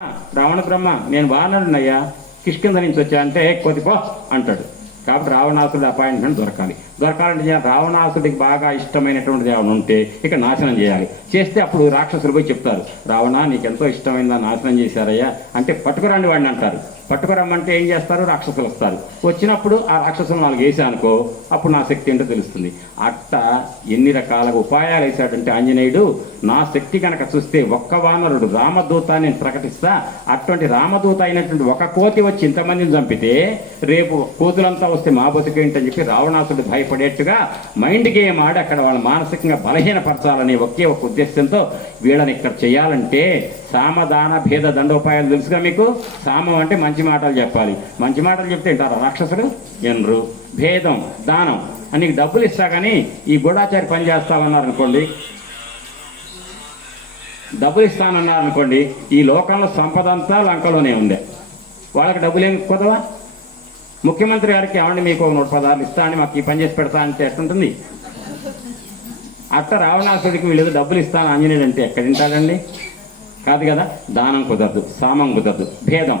రావణ బ్రహ్మ నేను వానరునయ్యా కిష్కింద నుంచి వచ్చా అంటే కొద్దిపో అంటాడు. కాబట్టి రావణాసురుడు అపాయింట్మెంట్ దొరకాలంటే రావణాసుడికి బాగా ఇష్టమైనటువంటిది ఏమైనా ఉంటే ఇక నాశనం చేయాలి. చేస్తే అప్పుడు రాక్షసులు పోయి చెప్తారు, రావణ నీకెంతో ఇష్టమైందా నాశనం చేశారయ్యా అంటే పట్టుకురండి వాడిని అంటారు. పట్టుకురమ్మంటే ఏం చేస్తారు, రాక్షసులు వస్తారు. వచ్చినప్పుడు ఆ రాక్షసులు 4 వేసానుకో అప్పుడు నా శక్తి ఏంటో తెలుస్తుంది. అట్ట ఎన్ని రకాల ఉపాయాలు వేశాడంటే ఆంజనేయుడు, నా శక్తి కనుక చూస్తే ఒక్క వానరుడు రామదూత నేను ప్రకటిస్తా, అటువంటి రామదూత అయినటువంటి ఒక కోతి వచ్చి ఇంతమందిని చంపితే రేపు కోతులంతా వస్తే మా బతుకేంటని చెప్పి రావణాసుడు భయపడేట్టుగా మైండ్ గేమ్ ఆడి అక్కడ వాళ్ళ మానసికంగా బలహీనపరచాలనే ఒకే ఒక ఉద్దేశంతో వీళ్ళని ఇక్కడ చేయాలంటే సామదాన భేద దండోపాయాలు తెలుసుగా మీకు. సామం అంటే మంచి మాటలు చెప్పాలి, మంచి మాటలు చెప్తే వింటారా రాక్షసుడు? ఎనరు. భేదం దానం అని నీకు డబ్బులు ఇస్తా కానీ ఈ గూఢాచారి పని చేస్తామన్నారనుకోండి, డబ్బులు ఇస్తానన్నారనుకోండి, ఈ లోకంలో సంపద అంతా లంకలోనే ఉండే, వాళ్ళకి డబ్బులు ఏమి కుదవా? ముఖ్యమంత్రి గారికి ఏమండి మీకు 116 ఇస్తా అని మాకు ఈ పని చేసి పెడతా అంటే ఎట్టుంటుంది? అట్ట రావణాసుడికి వీళ్ళు డబ్బులు ఇస్తాను ఆంజనేయుడు అంటే ఎక్కడ తింటాడండి? కాదు కదా. దానం కుదరదు, సామం కుదరదు, భేదం.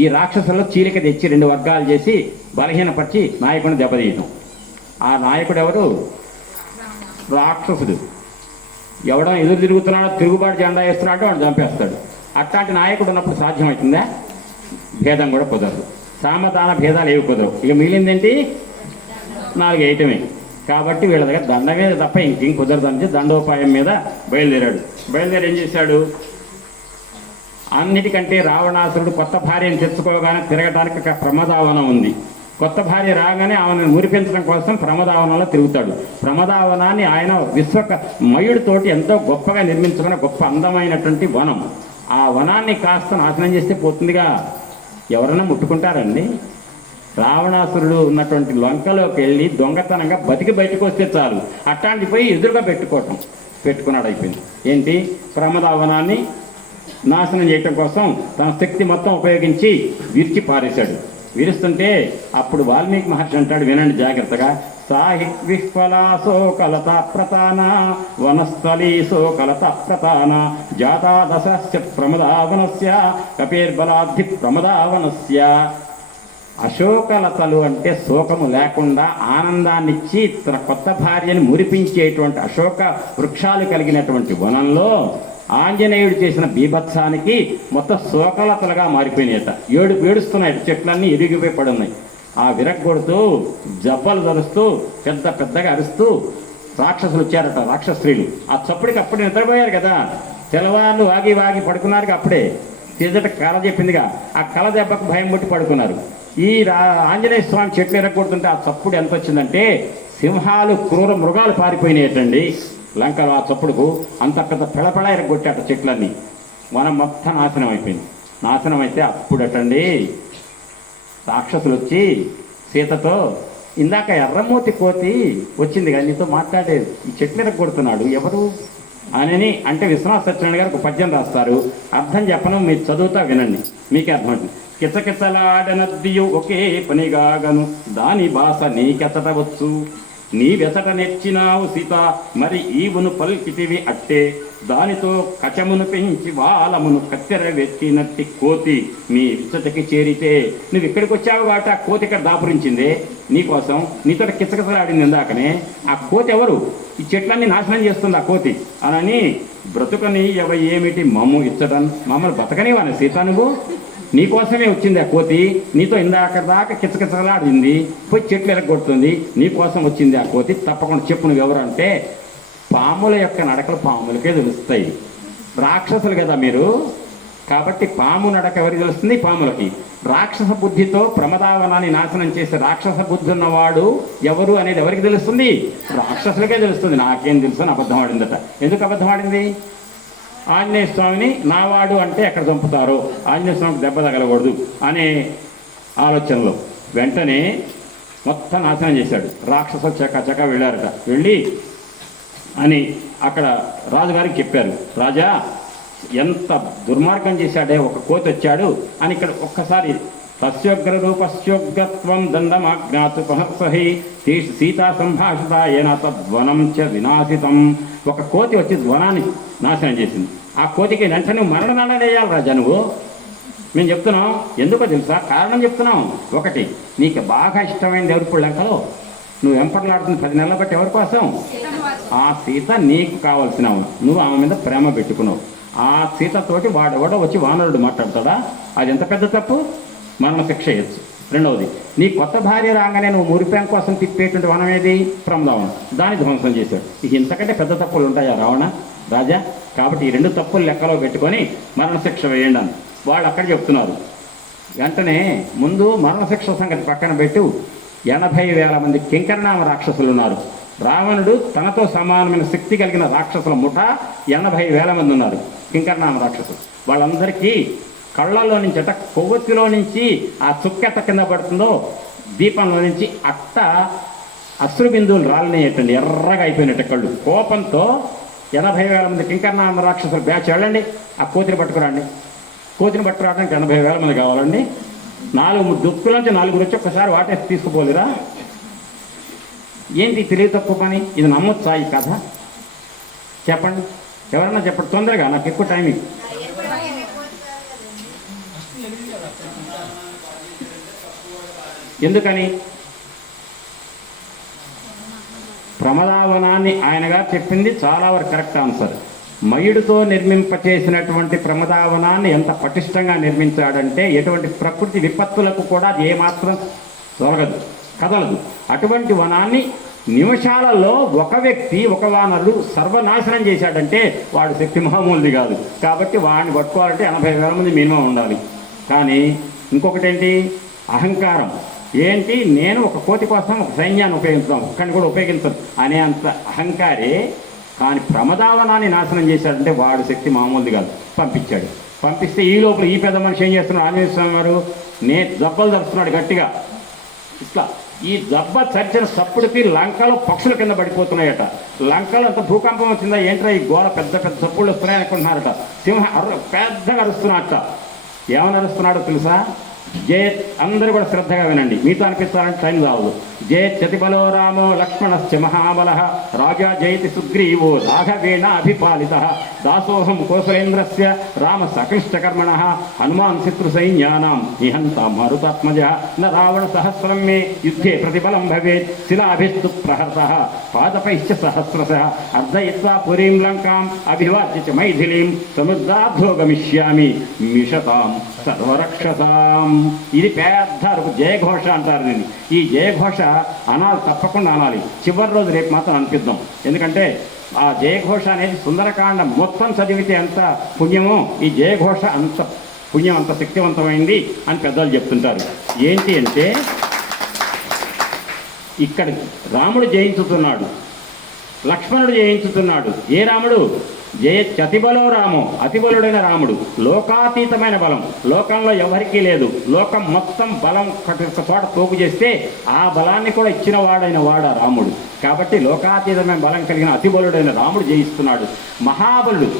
ఈ రాక్షసుల్లో చీలిక తెచ్చి 2 వర్గాలు చేసి బలహీనపరిచి నాయకుడిని దెబ్బతీయటం. ఆ నాయకుడు ఎవరు? రాక్షసుడు. ఎవడో ఎదురు తిరుగుతున్నాడో, తిరుగుబాటు జెండా వేస్తున్నాడో వాడు చంపేస్తాడు. అట్లాంటి నాయకుడు ఉన్నప్పుడు సాధ్యమవుతుందా? భేదం కూడా కుదరదు. సామదాన భేదాలు ఏవి కుదరవు. ఇక మిగిలిందేంటి? 4 వేయటమే. కాబట్టి వీళ్ళ దగ్గర దండమే తప్ప ఇంకేం కుదరదని దండోపాయం మీద బయలుదేరాడు. ఏం చేశాడు? అన్నిటికంటే రావణాసురుడు కొత్త భార్యను తెచ్చుకోగానే తిరగటానికి ఒక ప్రమదావనం ఉంది. కొత్త భార్య రాగానే ఆమెను మురిపించడం కోసం ప్రమదావనంలో తిరుగుతాడు. ప్రమదావనాన్ని ఆయన మయుడితోటి ఎంతో గొప్పగా నిర్మించుకున్న గొప్ప అందమైనటువంటి వనం. ఆ వనాన్ని కాస్త నాశనం చేస్తే పోతుందిగా. ఎవరైనా ముట్టుకుంటారండి? రావణాసురుడు ఉన్నటువంటి లంకలోకి వెళ్ళి దొంగతనంగా బతికి బయటకు వస్తే చాలు, అట్లాంటి పోయి ఎదురుగా పెట్టుకున్నాడు. అయిపోయింది. ఏంటి? ప్రమదావనాన్ని నాశనం చేయటం కోసం తన శక్తి మొత్తం ఉపయోగించి విరిచి పారేశాడు. విరుస్తుంటే అప్పుడు వాల్మీకి మహర్షి అంటాడు, వినండి జాగ్రత్తగా. సాహిక్విఫలాసోకలత ప్రతాన వనస్థలీసోకలత ప్రతాన జాతా దశస్య ప్రమదావనస్య కపేర్బలాద్ధి ప్రమదావనస్య. అశోకలతలు అంటే శోకము లేకుండా ఆనందాన్నిచ్చి తన కొత్త భార్యని మురిపించేటువంటి అశోక వృక్షాలు కలిగినటువంటి వనంలో ఆంజనేయుడు చేసిన బీభత్సానికి మొత్తం శోకలతలుగా మారిపోయినాయట. ఏడుస్తున్నాయి, చెట్లన్నీ ఇరిగిపోయి పడున్నాయి. ఆ విరగ్గొడుతూ జబ్బలు ధరుస్తూ పెద్దగా అరుస్తూ రాక్షసులు వచ్చారట, రాక్షస్త్రీలు. ఆ చప్పుడికి అప్పుడు నిద్రపోయారు కదా, తెల్లవాళ్ళు వాగి పడుకున్నారు. అప్పుడే తిజట కళ చెప్పిందిగా, ఆ కళ దెబ్బకు భయం పుట్టి పడుకున్నారు. ఈ ఆంజనేయ స్వామి చెట్లు ఎరగొడుతుంటే ఆ చప్పుడు ఎంత వచ్చిందంటే సింహాలు క్రూర మృగాలు పారిపోయినాయటండి లంకలో. ఆ చప్పుడుకు అంత పెద్ద పెళపెళ ఎరగొట్టాట చెట్లన్నీ. మనం మొత్తం నాశనం అయిపోయింది. నాశనం అయితే అప్పుడటండి రాక్షసులు వచ్చి సీతతో, ఇందాక ఎర్రమూతి కోతి వచ్చింది కానీ నీతో మాట్లాడేది, ఈ చెట్లు ఎరగొడుతున్నాడు ఎవరు అని అంటే విశ్వనాథ సత్యనారాయణ గారు ఒక పద్యం రాస్తారు. అర్థం చెప్పను, మీరు చదువుతా వినండి, మీకే అర్థమవుతుంది. కిచకిచలాడనద్దియు ఒకే పనిగాగను దాని భాష నీకెతటవచ్చు, నీవెసట నెచ్చినావు సీత మరి ఈవును పల్కితివి అట్టే, దానితో కచమును పెంచి వాలమును కత్తెర వెత్తినట్టి కోతి మీ విచ్చటకి చేరితే. నువ్వు ఇక్కడికి వచ్చావు కాబట్టి ఆ కోతి ఇక్కడ దాపురించిందే నీకోసం, నీతో కిచకిచలాడింది ఇందాకనే. ఆ కోతి ఎవరు? ఈ చెట్లన్నీ నాశనం చేస్తుంది ఆ కోతి అనని, బ్రతుకని ఏమిటి మమ్ము ఇచ్చడం, మమ్మల్ని బతకనివాని సీత, నువ్వు నీకోసమే వచ్చింది ఆ కోతి, నీతో ఇందాక దాకా కిచకిచలాడింది, పోయి చెట్లు ఎరగొడుతుంది, నీకోసం వచ్చింది ఆ కోతి, తప్పకుండా చెప్పు నువ్వు ఎవరు అంటే. పాముల యొక్క నడకలు పాములకే తెలుస్తాయి, రాక్షసులు కదా మీరు, కాబట్టి పాము నడక ఎవరికి తెలుస్తుంది? పాములకి. రాక్షస బుద్ధితో ప్రమదావనాన్ని నాశనం చేసే రాక్షస బుద్ధి ఉన్నవాడు ఎవరు అనేది ఎవరికి తెలుస్తుంది? రాక్షసులకే తెలుస్తుంది. నాకేం తెలుసు అని అబద్ధం ఆడిందట. ఎందుకు అబద్ధం ఆడింది? ఆంజనేయ స్వామిని నావాడు అంటే ఎక్కడ చంపుతారో, ఆంజనేయ స్వామికి దెబ్బ తగలకూడదు అనే ఆలోచనలో వెంటనే మొత్తం నాశనం చేశాడు. రాక్షసులు చక్క వెళ్ళారట. వెళ్ళి అని అక్కడ రాజుగారికి చెప్పారు, రాజా ఎంత దుర్మార్గం చేశాడే, ఒక కోతి వచ్చాడు అని. ఇక్కడ ఒక్కసారి తస్యోగ్ర రూపస్యోగ్రత్వం దండమాజ్ఞాతు పునఃసహి సీతా సంభాషిత ఏన తద్వనం చ వినాశితం. ఒక కోతి వచ్చి వనాన్ని నాశనం చేసింది. ఆ కోతికి వెంటనే మరణదండ వేయాలి రాజా నువ్వు. మేము చెప్తున్నాం ఎందుకో తెలుసా, కారణం చెప్తున్నాం. ఒకటి, నీకు బాగా ఇష్టమైన దేవుడిప్పుడు లెక్కలో నువ్వు వెంపర్లాడుతున్న 10 నెలల బట్టి ఎవరి కోసం? ఆ సీత నీకు కావాల్సిన నువ్వు ఆమె మీద ప్రేమ పెట్టుకున్నావు. ఆ సీతతోటి వాడెవడో వచ్చి వానరుడు మాట్లాడతాడా? అది ఎంత పెద్ద తప్పు, మరణ శిక్ష ఇవ్వచ్చు. రెండవది, నీ కొత్త భార్య రాగానే నువ్వు మురిపేం కోసం తిప్పేటువంటి వనం ఏది? ప్రమదావనం. దాన్ని ధ్వంసం చేశాడు. ఇక ఇంతకంటే పెద్ద తప్పులు ఉంటాయా రావణ రాజా? కాబట్టి ఈ 2 తప్పులు లెక్కలో పెట్టుకొని మరణశిక్ష వేయండి అని వాళ్ళు అక్కడ చెప్తున్నారు. వెంటనే ముందు మరణశిక్ష సంగతి పక్కన పెట్టు. 80,000 మంది కింకరనామ రాక్షసులు ఉన్నారు. రావణుడు తనతో సమానమైన శక్తి కలిగిన రాక్షసుల ముఠ 80,000 మంది ఉన్నారు కింకరనామ రాక్షసులు. వాళ్ళందరికీ కళ్ళల్లో నుంచి కొవ్వొత్తిలో నుంచి ఆ చుక్కెట్ట కింద పడుతుందో దీపంలో నుంచి అట్ట అశ్రు బిందువులు రాలనేయటండి, ఎర్రగా అయిపోయినట్టు కళ్ళు. కోపంతో 80,000 మంది కింకరనామ రాక్షసులు బ్యాచ్ వెళ్ళండి, ఆ కోతిని పట్టుకురండి. కోతిని పట్టుకురావడానికి 80,000 మంది కావాలండి. 4 దుక్కులోంచి 4 వచ్చి ఒక్కసారి వాటేసి తీసుకుపోలేరా? ఏంటి తెలివి తక్కువ పని? ఇది నమ్మొచ్చా ఈ కథ? చెప్పండి, ఎవరన్నా చెప్పండి తొందరగా, నాకు ఎక్కువ టైమింగ్. ఎందుకని? ప్రమదావనాన్ని ఆయనగా చెప్పింది చాలా వరకు కరెక్ట్ ఆన్సర్. మయుడితో నిర్మింపచేసినటువంటి ప్రమదావనాన్ని ఎంత పటిష్టంగా నిర్మించాడంటే ఎటువంటి ప్రకృతి విపత్తులకు కూడా అది ఏమాత్రం తొలగదు, కదలదు. అటువంటి వనాన్ని నిమిషాలలో ఒక వ్యక్తి, ఒక వానరుడు సర్వనాశనం చేశాడంటే వాడు శక్తి మామూలుది కాదు. కాబట్టి వాడిని పట్టుకోవాలంటే 80,000 మంది మినిమం ఉండాలి. కానీ ఇంకొకటి ఏంటి? అహంకారం. ఏంటి, నేను ఒక కోతి కోసం ఒక సైన్యాన్ని ఉపయోగించుదాం, ఒక్కడిని కూడా ఉపయోగించదు అనే అంత అహంకారే. కానీ ప్రమదావనాన్ని నాశనం చేశాడంటే వాడు శక్తి మామూలుది కాదు. పంపించాడు. పంపిస్తే ఈ లోపల ఈ పెద్ద మనిషి ఏం చేస్తున్నాడు? ఆంజనేయ స్వామి గారు దెబ్బలు తరుస్తున్నాడు గట్టిగా. ఇట్లా ఈ దెబ్బ చరిచిన సప్పుడికి లంకలో పక్షుల కింద పడిపోతున్నాయట. లంకలో అంత భూకంపం వచ్చిందా ఏంట్రా ఈ గోడ పెద్ద పెద్ద సప్పుళ్ళు వస్తున్నాయి అనుకుంటున్నారట. సింహ పెద్దగా అరుస్తున్నాడట. ఏమని అరుస్తున్నాడో తెలుసా? అందరూ కూడా శ్రద్ధగా వినండి, మీతో అనిపిస్తారంటే టైం రావదు. జయత్యతిబలో రామో లక్ష్మణశ్చ మహాబల రాజా జయతి సుగ్రీవో రాఘవేణ అభిపాలిత దాసోహం కోసలేంద్రస్య రామ సకృష్టకర్మణ హనుమాన్ శత్రు సైన్యానాం నిహంతా మారుతాత్మజ న రావణ సహస్రం మే యుద్ధే ప్రతిఫలం భవేత్ శిలాభిస్తు ప్రహర్త పాదపైశ్చ సహస్రశ అర్ధయిత్వా పురీం లంకాం అభివాద్య చ మైథిలీం సముద్రాద్ధో గమిష్యామి మిషతాం సర్వరక్షసాం. ఇది పెద్ద జయఘోష అంటారు దీన్ని. ఈ జయఘోష అనాలి, తప్పకుండా అనాలి. చివరి రోజు రేపు మాత్రం అనిపిద్దాం. ఎందుకంటే ఆ జయఘోష అనేది సుందరకాండ మొత్తం చదివితే ఎంత పుణ్యమో ఈ జయఘోష అంత పుణ్యం, అంత శక్తివంతమైంది అని పెద్దలు చెప్తుంటారు. ఏంటి అంటే ఇక్కడ రాముడు జయించుతున్నాడు, లక్ష్మణుడు జయించుతున్నాడు. ఏ రాముడు? అతిబలో రామో, అతిబలుడైన రాముడు. లోకాతీతమైన బలం లోకంలో ఎవరికీ లేదు. లోకం మొత్తం బలం ఒక చోట పోగు చేస్తే ఆ బలాన్ని కూడా ఇచ్చిన వాడైన వాడా రాముడు. కాబట్టి లోకాతీతమైన బలం కలిగిన అతిబలుడైన రాముడు జయిస్తున్నాడు. మహాబలుడు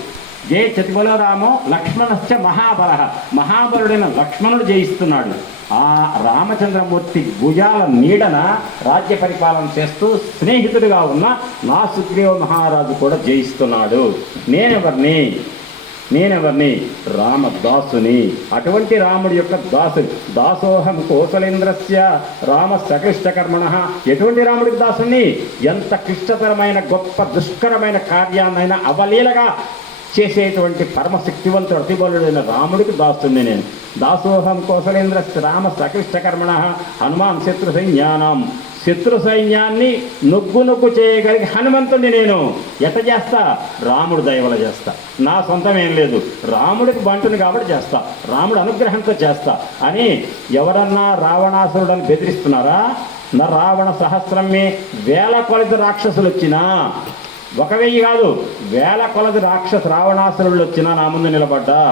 జయత్యతిబలో రామో లక్ష్మణశ్చ మహాబల, మహాబలుడైన లక్ష్మణుడు జయిస్తున్నాడు. ఆ రామచంద్రమూర్తి భుజాల నీడన రాజ్య పరిపాలన చేస్తూ స్నేహితుడిగా ఉన్న నా సుగ్రీవ మహారాజు కూడా జయిస్తున్నాడు. నేనెవర్ని? రామదాసుని. అటువంటి రాముడి యొక్క దాసుని. దాసోహం కోసలేంద్రస్య రామ సకృష్టకర్మణ. ఎటువంటి రాముడికి దాసుని? ఎంత క్లిష్టతరమైన గొప్ప దుష్కరమైన కార్యాన్నైనా అవలీలగా చేసేటువంటి పరమశక్తివంతుడు అతిబలుడైన రాముడికి దాసుని నేను. దాసోహం కోసలేంద్ర రామ సకృష్టకర్మణ హనుమాన్ శత్రు సైన్యానం. శత్రు సైన్యాన్ని నొగ్గు చేయగలిగి హనుమంతుడిని నేను ఎట్ట చేస్తా? రాముడు దయవల చేస్తా. నా సొంతమేం లేదు, రాముడికి బంటుని కాబట్టి చేస్తా, రాముడు అనుగ్రహంతో చేస్తా అని ఎవరన్నా రావణాసురుడని బెదిరిస్తున్నారా? నా రావణ సహస్రమే వేల కొలది రాక్షసులు వచ్చినా, 1,000 కాదు 1000 కొలది రావణాసురులు వచ్చినా నా ముందు నిలబడ్డా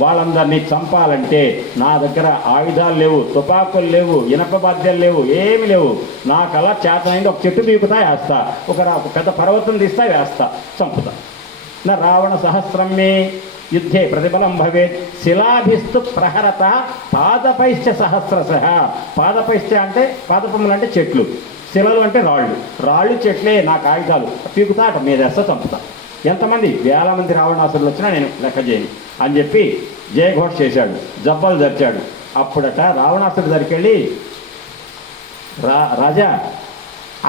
వాళ్ళందరినీ చంపాలంటే నా దగ్గర ఆయుధాలు లేవు, తుపాకులు లేవు, ఇనప బాధ్యాలు లేవు, ఏమి లేవు. నాకలా చేతనైంది ఒక చెట్టు బీకుతా వేస్తా, ఒక పెద్ద పర్వతం తీస్తా వేస్తా, చంపుతా. నా రావణ సహస్రమే యుద్ధే ప్రతిఫలం భవేత్ శిలాభిస్తు ప్రహరత పాదపైశ్చ సహస్రశ. పాదపైశ్చ అంటే పాదపములు అంటే చెట్లు, శిలలు అంటే రాళ్ళు చెట్లే నాకు ఆయుధాలు. పీకుతా అట మీద వేస్తా, చంపుతా. ఎంతమంది వేల మంది రావణాసురులు వచ్చినా నేను లెక్క చేయను అని చెప్పి జయఘోష చేశాడు, జబ్బలు జరిచాడు. అప్పుడట రావణాసురుడు దగ్గరికి వెళ్ళి, రాజా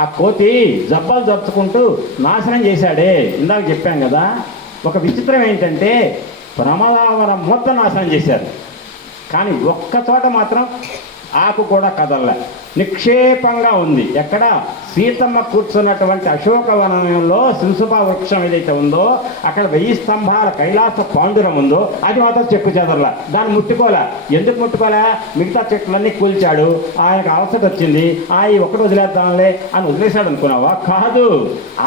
ఆ కోతి జబ్బలు జరుపుకుంటూ నాశనం చేశాడే, ఇందాక చెప్పాం కదా. ఒక విచిత్రం ఏంటంటే ప్రమదావనం మొత్తం నాశనం చేశారు, కానీ ఒక్క చోట మాత్రం ఆకు కూడా కదలలే, నిక్షేపంగా ఉంది. ఎక్కడ? సీతమ్మ కూర్చున్నటువంటి అశోకవనంలో శింసుప వృక్షం ఏదైతే ఉందో అక్కడ 1000 స్తంభాల కైలాస పాండురం ఉందో అది మాత్రం చెక్కు చెదరలా, దాన్ని ముట్టుకోలే. ఎందుకు ముట్టుకోలే? మిగతా చెట్లన్నీ కూల్చాడు, ఆయనకు అవసరం వచ్చింది, ఈ ఒక్కటి వదిలేద్దాంలే అని వదిలేశాడు అనుకున్నావా? కాదు.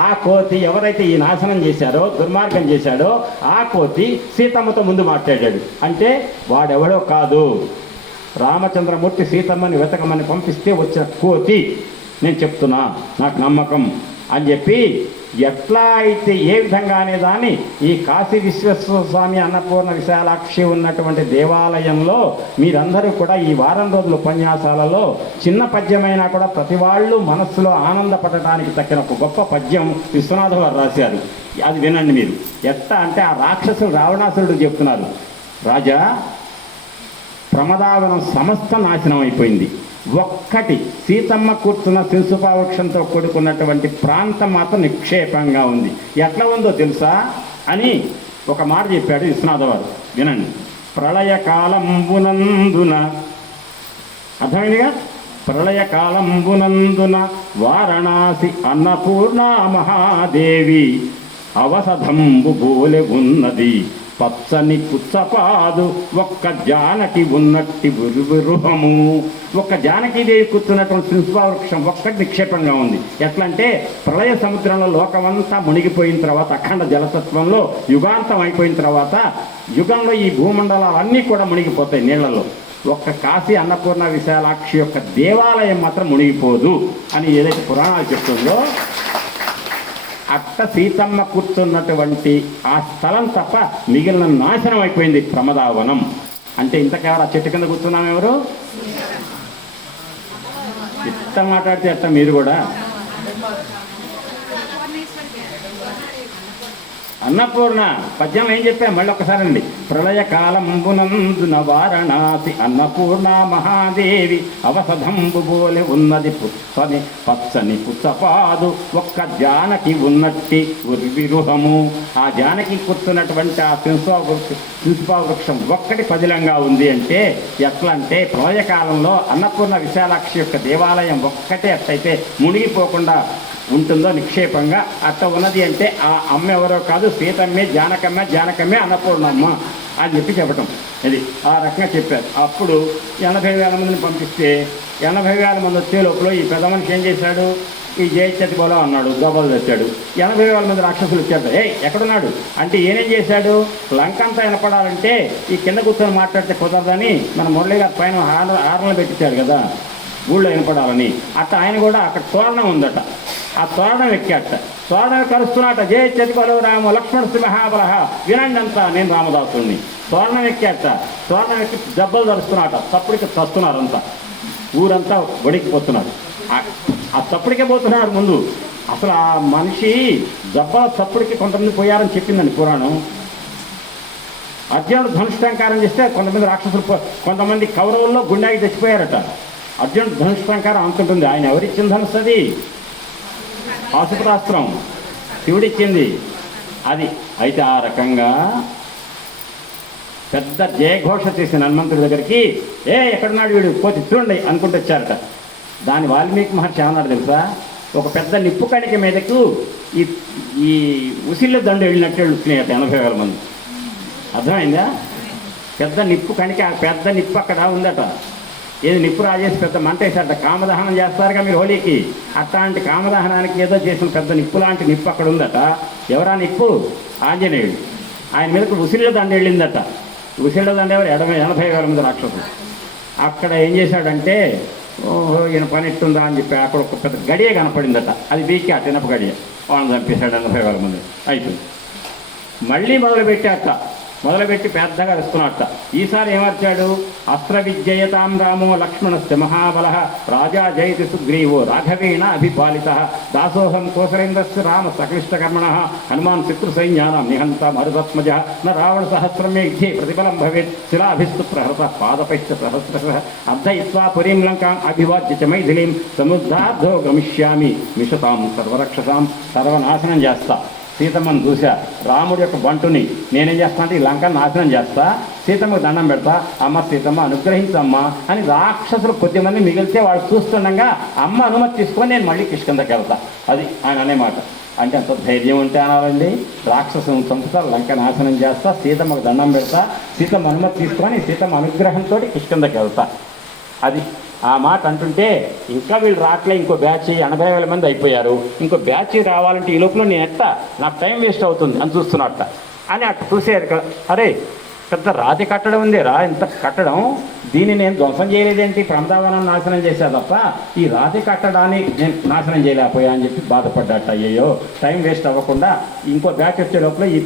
ఆ కోతి ఎవరైతే ఈ నాశనం చేశారో, దుర్మార్గం చేశాడో, ఆ కోతి సీతమ్మతో ముందు మాట్లాడాడు. అంటే వాడెవడో కాదు, రామచంద్రమూర్తి సీతమ్మని వెతకమని పంపిస్తే వచ్చిన కోతి. నేను చెప్తున్నా, నాకు నమ్మకం అని చెప్పి ఎట్లా అయితే ఏ విధంగానే దాన్ని ఈ కాశీ విశ్వేశ్వర స్వామి అన్నపూర్ణ విశాలాక్షి ఉన్నటువంటి దేవాలయంలో మీరందరూ కూడా ఈ వారం రోజుల ఉపన్యాసాలలో చిన్న పద్యమైనా కూడా ప్రతి వాళ్ళు మనస్సులో ఆనందపడటానికి తక్కిన ఒక గొప్ప పద్యం విశ్వనాథ వారు రాశారు. అది వినండి మీరు. ఎట్లా అంటే ఆ రాక్షసుడు రావణాసురుడు చెప్తున్నారు, రాజా ప్రమదావనం సమస్త నాశనం అయిపోయింది, ఒక్కటి సీతమ్మ కూర్చున్న శింసుపావృక్షంతో కూడుకున్నటువంటి ప్రాంతం మాత్రం నిక్షేపంగా ఉంది. ఎట్లా ఉందో తెలుసా అని ఒక మాట చెప్పాడు విశ్వనాథ వారు. వినండి. ప్రళయకాలంబునందున, అర్థమైందిగా, ప్రళయకాలంబునందున వారణాసి అన్నపూర్ణ మహాదేవి అవసధంబు బోలె ఉన్నది, పచ్చని పుచ్చపాదు ఒక్క జానకి ఉన్నట్టి విరుహము. ఒక్క జానకీదేవి కూర్చున్నటువంటి శింసుపావృక్షం ఒక్కటి నిక్షేపంగా ఉంది. ఎట్లంటే ప్రళయ సముద్రంలో లోకమంతా మునిగిపోయిన తర్వాత అఖండ జలతత్వంలో యుగాంతం అయిపోయిన తర్వాత యుగంలో ఈ భూమండలాలన్నీ కూడా మునిగిపోతాయి నీళ్లలో. ఒక్క కాశీ అన్నపూర్ణ విశాలాక్షి యొక్క దేవాలయం మాత్రం మునిగిపోదు అని ఏదైతే పురాణాలు చెప్తుందో అట్ట సీతమ్మ కూర్చున్నటువంటి ఆ స్థలం తప్ప మిగిలిన నాశనం అయిపోయింది ప్రమదావనం. అంటే ఇంతకెవరు ఆ చెట్టు కింద కూర్చున్నాం? ఎవరు? ఇట్ట మాట్లాడితే అట్ట మీరు కూడా అన్నపూర్ణ పద్యం ఏం చెప్పా మళ్ళీ ఒక్కసారి అండి. ప్రళయకాలంబునందున వారణాసి అన్నపూర్ణ మహాదేవి అవసధంబు బోలె ఉన్నది పచ్చని పుచ్చపాదు ఒక్క జానకి ఉన్నట్టి విరుహము. ఆ జానకి కూర్చున్నటువంటి ఆ శింసుపావృక్షం ఒక్కటి పదిలంగా ఉంది. అంటే ఎట్లా అంటే ప్రళయకాలంలో అన్నపూర్ణ విశాలాక్షి యొక్క దేవాలయం ఒక్కటే అట్టయితే మునిగిపోకుండా ఉంటుందో నిక్షేపంగా అట్ట ఉన్నది. అంటే ఆ అమ్మ ఎవరో కాదు, సీతమ్మే, జానకమ్మే అన్నపూర్ణమ్మ అని చెప్పటం. ఇది ఆ రకంగా చెప్పారు. అప్పుడు 80,000 మందిని పంపిస్తే 80,000 మంది వచ్చే లోపల ఈ పెద్ద మనిషి ఏం చేశాడు? ఈ జయచతి బోలో అన్నాడు, దోబలు తెచ్చాడు. 80,000 మంది రాక్షసులు వచ్చాడు. ఎక్కడున్నాడు అంటే ఏనేం చేశాడు? లంకంతా వినపడాలంటే ఈ కింద కూర్చొని మాట్లాడితే కుదరదని మన మురళి గారి పైన హారలను పెట్టించాడు కదా ఊళ్ళో వినపడాలని. అట్ట ఆయన కూడా అక్కడ తోరణం ఉందట, ఆ తోరణం ఎక్కాట. తోరణం కలుస్తున్నాట, జయ చతిబలు రామ లక్ష్మణ సింహాబలహ వినండి అంతా నేను రామదాసుని. తోరణం ఎక్కాట, తోరణం ఎక్కి దెబ్బలు తరుస్తున్నాట, తప్పుడికి చస్తున్నారు అంతా, ఊరంతా వడికిపోతున్నారు. ఆ తప్పుడికే పోతున్నారు ముందు. అసలు ఆ మనిషి దెబ్బల తప్పుడికి కొంతమంది పోయారని చెప్పిందండి పురాణం. అర్జునుడు ధనుష్టాంకారం చేస్తే కొంతమంది రాక్షసులు, కొంతమంది కౌరవుల్లో గుండాకి తెచ్చిపోయారట. అర్జునుడు ధనుష్టాంకారం అంతుంటుంది. ఆయన ఎవరిచ్చిన ధనుసు? అది పాశుపతాస్త్రం శివుడిచ్చింది అది. అయితే ఆ రకంగా పెద్ద జయఘోష చేసిన హనుమంతుడి దగ్గరికి ఎక్కడున్నాడు వీడు, పోతే చూడండి అనుకుంటూ వచ్చారట. దాని వాల్మీకి మహర్షి ఏమన్నాడు తెలుసా? ఒక పెద్ద నిప్పు కణిక మీదకు ఈ ఉసిళ్ళ దండు వెళ్ళినట్టు వెళ్తున్నాయట 80,000 మంది. అర్థమైందా? పెద్ద నిప్పు కణిక, పెద్ద నిప్పు అక్కడ ఉందట. ఏది నిప్పు రాజేసి పెద్ద మంట వేసారట. కామదహనం చేస్తారుగా మీరు హోలీకి, అట్లాంటి కామదహనానికి ఏదో చేసిన పెద్ద నిప్పు లాంటి నిప్పు అక్కడ ఉందట. ఎవరా నిప్పు? ఆంజనేయుడు. ఆయన మీదకు ఉసిళ్ళ దండ వెళ్ళిందట. ఉసిళ్ళ దండ ఎవరు? 80,000 మంది రాక్షసులు. అక్కడ ఏం చేశాడంటే, ఓహో ఈయన పని ఎట్టుందా అని చెప్పి అక్కడ ఒక పెద్ద గడియ కనపడిందట. అది బీకి ఆ తినప గడియ వాళ్ళని చంపేశాడు 80,000 మంది. అయిపోయింది. మళ్ళీ మొదలుపెట్టాక మొదలుపెట్టి పెద్దగా అరుస్తున్నట్ట. ఈసారి ఏమర్చాడు? అస్త్ర విజయతాం రామో లక్ష్మణస్య మహాబల రాజా జయతి సుగ్రీవో రాఘవేణ అభిపాలిత దాసోహం కోసలేంద్రస్య రామ సక్లిష్టకర్మణ హనుమాన్ శత్రు సైన్యానాం నిహంత మరుదత్మజ న రావణ సహస్రమే యుద్ధే ప్రతిఫలం భవేత్ శిలాభిస్తు ప్రహృత పాదపైశ్చ సహస్రశ అర్ధయిత్వా పురీం లంకాం అభివాద్య చ మైథిలీం సముద్రార్థో గమిష్యామి మిషతాం సర్వరక్షసాం. సర్వనాశనం చేస్తా. సీతమ్మను చూశా, రాముడి యొక్క బంటుని నేనేం చేస్తా అంటే ఈ లంకను నాశనం చేస్తా, సీతమ్మకు దండం పెడతా, అమ్మ సీతమ్మ అనుగ్రహించమ్మా అని రాక్షసులు కొద్దిమంది మిగిలితే వాళ్ళు చూస్తుండగా అమ్మ అనుమతి తీసుకొని నేను మళ్ళీ కిష్కిందకి వెళ్తా. అది ఆయన అనే మాట. అంటే అంత ధైర్యం ఉంటే అనాలండి. రాక్షసులను చంపుతా, లంక నాశనం చేస్తా, సీతమ్మకు దండం పెడతా, సీతమ్మ అనుమతి తీసుకొని సీతమ్మ అనుగ్రహంతో కిష్కిందకి వెళ్తా. అది ఆ మాట అంటుంటే ఇంకా వీళ్ళు రావట్లే, ఇంకో బ్యాచ్ 80,000 మంది అయిపోయారు, ఇంకో బ్యాచ్ రావాలంటే ఈ లోపల నేను ఎట్టా, నాకు టైం వేస్ట్ అవుతుంది అని చూస్తున్నట్ట. అని అట్లా చూసేరు. అరే పెద్ద రాతి కట్టడం ఉందేరా, ఇంత కట్టడం, దీన్ని నేను ధ్వంసం చేయలేదేంటి, ప్రమదావనం నాశనం చేశా తప్ప ఈ రాతి కట్టడాన్ని నేను నాశనం చేయలేకపోయా అని చెప్పి బాధపడ్డట. అయ్యో టైం వేస్ట్ అవ్వకుండా ఇంకో బ్యాచ్ వచ్చే లోపల ఈ